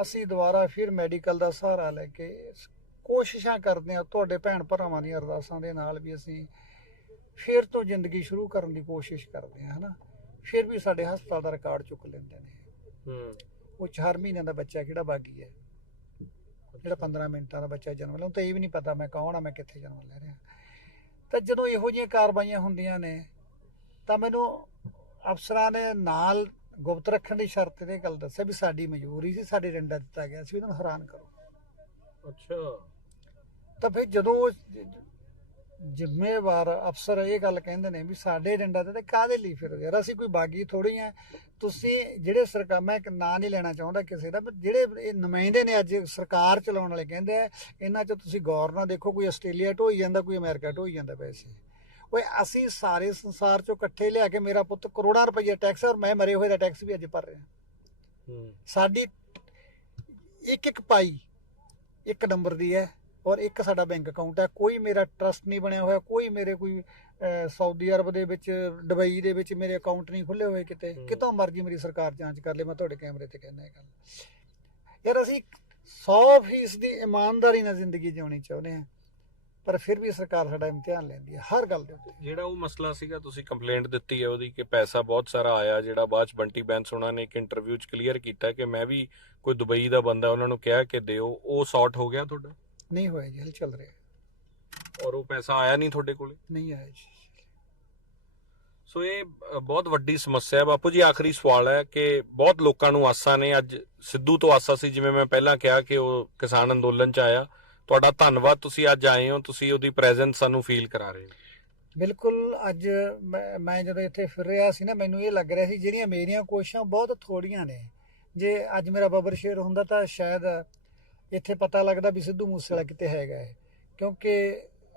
ਅਸੀਂ ਦੁਬਾਰਾ ਫਿਰ ਮੈਡੀਕਲ ਦਾ ਸਹਾਰਾ ਲੈ ਕੇ ਕੋਸ਼ਿਸ਼ਾਂ ਕਰਦੇ ਹਾਂ ਤੁਹਾਡੇ ਭੈਣ ਭਰਾਵਾਂ ਦੀਆਂ ਅਰਦਾਸਾਂ ਦੇ ਨਾਲ ਵੀ ਅਸੀਂ ਫਿਰ ਤੋਂ ਜ਼ਿੰਦਗੀ ਸ਼ੁਰੂ ਕਰਨ ਦੀ ਕੋਸ਼ਿਸ਼ ਕਰਦੇ ਹਾਂ ਹਨਾ? ਫਿਰ ਵੀ ਸਾਡੇ ਹਸਪਤਾਲ ਦਾ ਰਿਕਾਰਡ ਚੁੱਕ ਲੈਂਦੇ ਨੇ। ਹੂੰ। ਉਹ 4 ਮਹੀਨਿਆਂ ਦਾ ਬੱਚਾ ਕਿਹੜਾ ਬਾਗੀ ਹੈ? ਜਿਹੜਾ 15 ਮਿੰਟਾਂ ਦਾ ਬੱਚਾ ਜਨਮ ਲਿਆ ਉਹਨੂੰ ਤਾਂ ਇਹ ਵੀ ਨਹੀਂ ਪਤਾ ਮੈਂ ਕੌਣ ਆ ਮੈਂ ਕਿੱਥੇ ਜਨਮ ਲੈ ਰਿਹਾ। ਤਾਂ ਜਦੋਂ ਇਹੋ ਜਿਹੀਆਂ ਕਾਰਵਾਈਆਂ ਹੁੰਦੀਆਂ ਨੇ ਤਾਂ ਮੈਨੂੰ ਅਫਸਰਾਂ ਨੇ ਨਾਲ ਗੁਪਤ ਰੱਖਣ ਦੀ ਸ਼ਰਤ ਤੇ ਗੱਲ ਦੱਸਿਆ ਵੀ ਸਾਡੀ ਮਜਬੂਰੀ ਸੀ ਸਾਡੇ ਡੰਡਾ ਦਿੱਤਾ ਗਿਆ ਸੀ ਉਹਨਾਂ ਨੂੰ ਹੈਰਾਨ ਕਰੋ। ਅੱਛਾ। ਤਾਂ ਫਿਰ ਜਦੋਂ ਜ਼ਿੰਮੇਵਾਰ ਅਫਸਰ ਇਹ ਗੱਲ ਕਹਿੰਦੇ ਨੇ ਵੀ ਸਾਡੇ ਡੰਡਾ ਤੇ ਕਾਦੇ ਲਈ ਫਿਰ ਯਾਰ ਅਸੀਂ ਕੋਈ ਬਾਗੀ ਥੋੜੀ ਆ। ਤੁਸੀਂ ਜਿਹੜੇ ਸਰਕਾਰ ਮੈਂ ਇੱਕ ਨਾਂ ਨਹੀਂ ਲੈਣਾ ਚਾਹੁੰਦਾ ਕਿਸੇ ਦਾ ਪਰ ਜਿਹੜੇ ਇਹ ਨੁਮਾਇੰਦੇ ਨੇ ਅੱਜ ਸਰਕਾਰ ਚਲਾਉਣ ਵਾਲੇ ਕਹਿੰਦੇ ਆ ਇਹਨਾਂ 'ਚ ਤੁਸੀਂ ਗੌਰ ਨਾਲ ਦੇਖੋ ਕੋਈ ਆਸਟ੍ਰੇਲੀਆ ਢੋਈ ਜਾਂਦਾ ਕੋਈ ਅਮਰੀਕਾ ਢੋਈ ਜਾਂਦਾ ਪੈਸੇ। ਓਏ ਅਸੀਂ ਸਾਰੇ ਸੰਸਾਰ 'ਚੋਂ ਇਕੱਠੇ ਲਿਆ ਕੇ ਮੇਰਾ ਪੁੱਤ ਕਰੋੜਾਂ ਰੁਪਏ ਟੈਕਸ ਔਰ ਮੈਂ ਮਰੇ ਹੋਏ ਦਾ ਟੈਕਸ ਵੀ ਅੱਜ ਭਰ ਰਿਹਾ। ਹੂੰ। ਸਾਡੀ ਇੱਕ ਇੱਕ ਪਾਈ ਇੱਕ ਨੰਬਰ ਦੀ ਹੈ ਔਰ ਇੱਕ ਸਾਡਾ ਬੈਂਕ ਅਕਾਊਂਟ ਹੈ। ਕੋਈ ਮੇਰਾ ਟਰਸਟ ਨਹੀਂ ਬਣਿਆ ਹੋਇਆ ਕੋਈ ਮੇਰੇ ਕੋਈ ਸਾਊਦੀ ਅਰਬ ਦੇ ਵਿੱਚ ਦੁਬਈ ਦੇ ਵਿੱਚ ਮੇਰੇ ਅਕਾਊਂਟ ਨਹੀਂ ਖੁੱਲੇ ਹੋਏ ਕਿਤੇ। ਕਿਤੋਂ ਮਰਜ਼ੀ ਮੇਰੀ ਸਰਕਾਰ ਜਾਂਚ ਕਰ ਲੇ ਮੈਂ ਤੁਹਾਡੇ ਕੈਮਰੇ ਤੇ ਕਹਿੰਦਾ ਇਹ ਗੱਲ। ਯਾਰ ਅਸੀਂ 100% ਦੀ ਇਮਾਨਦਾਰੀ ਨਾਲ ਜ਼ਿੰਦਗੀ ਜਿਉਣੀ ਚਾਹੁੰਦੇ ਹਾਂ। ਪਰ ਫਿਰ ਵੀ ਸਰਕਾਰ ਸਾਡਾ ਇਮਤਿਹਾਨ ਲੈਂਦੀ ਹੈ ਹਰ ਗੱਲ ਦੇ ਉੱਤੇ। ਜਿਹੜਾ ਉਹ ਮਸਲਾ ਸੀਗਾ ਤੁਸੀਂ ਕੰਪਲੇਂਟ ਦਿੱਤੀ ਹੈ ਉਹਦੀ ਕਿ ਪੈਸਾ ਬਹੁਤ ਸਾਰਾ ਆਇਆ ਜਿਹੜਾ ਬਾਅਦ ਚ ਬੰਟੀ ਬੈਂਸ ਉਹਨਾਂ ਨੇ ਇੱਕ ਇੰਟਰਵਿਊ ਚ ਕਲੀਅਰ ਕੀਤਾ ਕਿ ਮੈਂ ਵੀ ਕੋਈ ਦੁਬਈ ਦਾ ਬੰਦਾ ਉਹਨਾਂ ਨੂੰ ਕਿਹਾ ਕਿ ਦਿਓ ਉਹ ਸੌਟ ਹੋ ਗਿਆ ਤੁਹਾਡਾ? ਨਹੀਂ ਹੋਇਆ ਜੀ ਹਲ ਚੱਲ ਰਿਹਾ। ਔਰ ਉਹ ਪੈਸਾ ਆਇਆ ਨਹੀਂ ਤੁਹਾਡੇ ਕੋਲੇ? ਨਹੀਂ ਆਇਆ ਜੀ ਸੋ ਇਹ ਬਹੁਤ ਵੱਡੀ ਸਮੱਸਿਆ ਹੈ। ਬਾਪੂ ਜੀ ਆਖਰੀ ਸਵਾਲ ਹੈ ਕਿ ਬਹੁਤ ਲੋਕਾਂ ਨੂੰ ਆਸਾਂ ਨੇ ਅੱਜ ਸਿੱਧੂ ਤੋਂ ਆਸਾਂ ਸੀ ਜਿਵੇਂ ਮੈਂ ਪਹਿਲਾਂ ਕਿਹਾ ਕਿ ਉਹ ਕਿਸਾਨ ਅੰਦੋਲਨ ਚ ਆਇਆ। ਤੁਹਾਡਾ ਧੰਨਵਾਦ, ਤੁਸੀਂ ਅੱਜ ਆਏ ਹੋ, ਤੁਸੀਂ ਉਹਦੀ ਪ੍ਰੈਜ਼ੈਂਸ ਸਾਨੂੰ ਫੀਲ ਕਰਾ ਰਹੇ ਹੋ। ਬਿਲਕੁਲ, ਅੱਜ ਮੈਂ ਜਦੋਂ ਇੱਥੇ ਫਿਰ ਰਿਹਾ ਸੀ ਨਾ, ਮੈਨੂੰ ਇਹ ਲੱਗ ਰਿਹਾ ਸੀ, ਜਿਹੜੀਆਂ ਮੇਰੀਆਂ ਕੋਸ਼ਿਸ਼ਾਂ ਬਹੁਤ ਥੋੜੀਆਂ ਨੇ, ਜੇ ਅੱਜ ਮੇਰਾ ਬੱਬਰ ਸ਼ੇਰ ਹੁੰਦਾ ਤਾਂ ਸ਼ਾਇਦ ਇੱਥੇ ਪਤਾ ਲੱਗਦਾ ਵੀ ਸਿੱਧੂ ਮੂਸੇਵਾਲਾ ਕਿਤੇ ਹੈਗਾ ਹੈ ਕਿਉਂਕਿ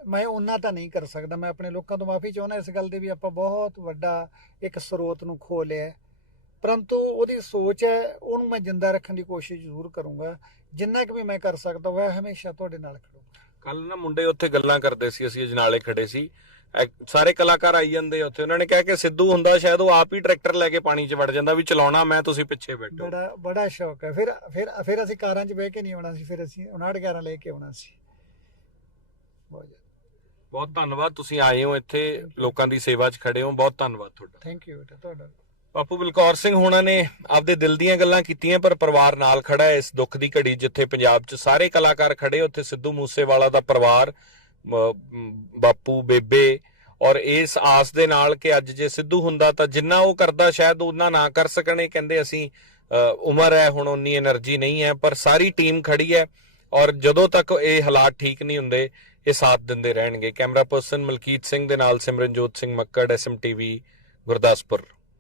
ਮੈਂ ਉਹਨਾਂ ਤਾਂ ਨਹੀਂ ਕਰ ਸਕਦਾ, ਮੈਂ ਆਪਣੇ ਲੋਕਾਂ ਤੋਂ ਮਾਫੀ ਚਾਹੁੰਦਾ, ਇਸ ਗੱਲ ਦੇ ਵੀ ਆਪਾਂ ਬਹੁਤ ਵੱਡਾ ਇੱਕ ਸਰੋਤ ਨੂੰ ਖੋ ਲਿਆ ਪਰੰਤੂ ਉਹਦੀ ਸੋਚ ਹੈ, ਉਹਨੂੰ ਮੈਂ ਜਿੰਦਾ ਰੱਖਣ ਦੀ ਕੋਸ਼ਿਸ਼ ਜ਼ਰੂਰ ਕਰੂੰਗਾ ਜਿੰਨਾ ਕਿ ਵੀ ਮੈਂ ਕਰ ਸਕਦਾ ਹੋਇਆ ਹਮੇਸ਼ਾ ਤੁਹਾਡੇ ਨਾਲ ਖੜੂੰਗਾ। ਕੱਲ ਨਾ ਮੁੰਡੇ ਉੱਥੇ ਗੱਲਾਂ ਕਰਦੇ ਸੀ ਅਸੀਂ ਅਜਨਾਲੇ ਖੜੇ ਸੀ। ਸਾਰੇ ਕਲਾਕਾਰ ਆਈ ਜਾਂਦੇ ਉੱਥੇ ਉਹਨਾਂ ਨੇ ਕਿਹਾ ਕਿ ਸਿੱਧੂ ਹੁੰਦਾ ਸ਼ਾਇਦ ਉਹ ਆਪ ਹੀ ਟਰੈਕਟਰ ਲੈ ਕੇ ਪਾਣੀ 'ਚ ਵੜ ਜਾਂਦਾ ਵੀ ਚਲਾਉਣਾ ਮੈਂ ਤੁਸੀਂ ਪਿੱਛੇ ਬੈਠੋ। ਬੜਾ ਬੜਾ ਸ਼ੌਕ ਹੈ। ਫਿਰ ਫਿਰ ਫਿਰ ਅਸੀਂ ਕਾਰਾਂ 'ਚ ਬਹਿ ਕੇ ਨਹੀਂ ਆਉਣਾ ਸੀ ਫਿਰ ਅਸੀਂ 59 11 ਲੈ ਕੇ ਆਉਣਾ ਸੀ। ਬਹੁਤ ਬਹੁਤ ਧੰਨਵਾਦ ਤੁਸੀਂ ਆਏ ਹੋ ਇੱਥੇ ਲੋਕਾਂ ਦੀ ਸੇਵਾ 'ਚ ਖੜੇ ਹੋ ਬਹੁਤ ਧੰਨਵਾਦ ਤੁਹਾਡਾ। ਥੈਂਕ ਯੂ ਬੇਟਾ ਤੁਹਾਡਾ। ਬਾਪੂ ਬਲਕੌਰ ਸਿੰਘ ਹੋਣਾ ਨੇ ਆਪਦੇ ਦਿਲ ਦੀਆਂ ਗੱਲਾਂ ਕੀਤੀਆਂ, ਪਰ ਪਰਿਵਾਰ ਨਾਲ ਖੜਾ ਹੈ ਇਸ ਦੁੱਖ ਦੀ ਘੜੀ ਜਿੱਥੇ ਪੰਜਾਬ 'ਚ ਸਾਰੇ ਕਲਾਕਾਰ ਖੜੇ, ਉੱਥੇ ਸਿੱਧੂ ਮੂਸੇਵਾਲਾ ਦਾ ਪਰਿਵਾਰ ਬਾਪੂ, ਬੇਬੇ ਔਰ ਇਸ ਆਸ ਦੇ ਨਾਲ ਕਿ ਅੱਜ ਜੇ ਸਿੱਧੂ ਹੁੰਦਾ ਤਾਂ ਜਿੰਨਾ ਉਹ ਕਰਦਾ ਸ਼ਾਇਦ ਉਹਨਾਂ ਨਾ ਕਰ ਸਕਣੇ, ਕਹਿੰਦੇ ਅਸੀਂ ਉਮਰ ਹੈ, ਹੁਣ ਉਨੀ એનર્ਜੀ ਨਹੀਂ ਹੈ, ਪਰ ਸਾਰੀ ਟੀਮ ਖੜੀ ਹੈ ਔਰ ਜਦੋਂ ਤੱਕ ਇਹ ਹਾਲਾਤ ਠੀਕ ਨਹੀਂ ਹੁੰਦੇ, ਇਹ ਸਾਥ ਦਿੰਦੇ ਰਹਿਣਗੇ। ਕੈਮਰਾ ਪਰਸਨ ਮਲਕੀਤ ਸਿੰਘ ਦੇ ਨਾਲ ਸਿਮਰਨਜੋਤ ਸਿੰਘ ਮੱਕੜ ਐਸਐਮਟੀਵੀ ਗੁਰਦਾਸਪੁਰ।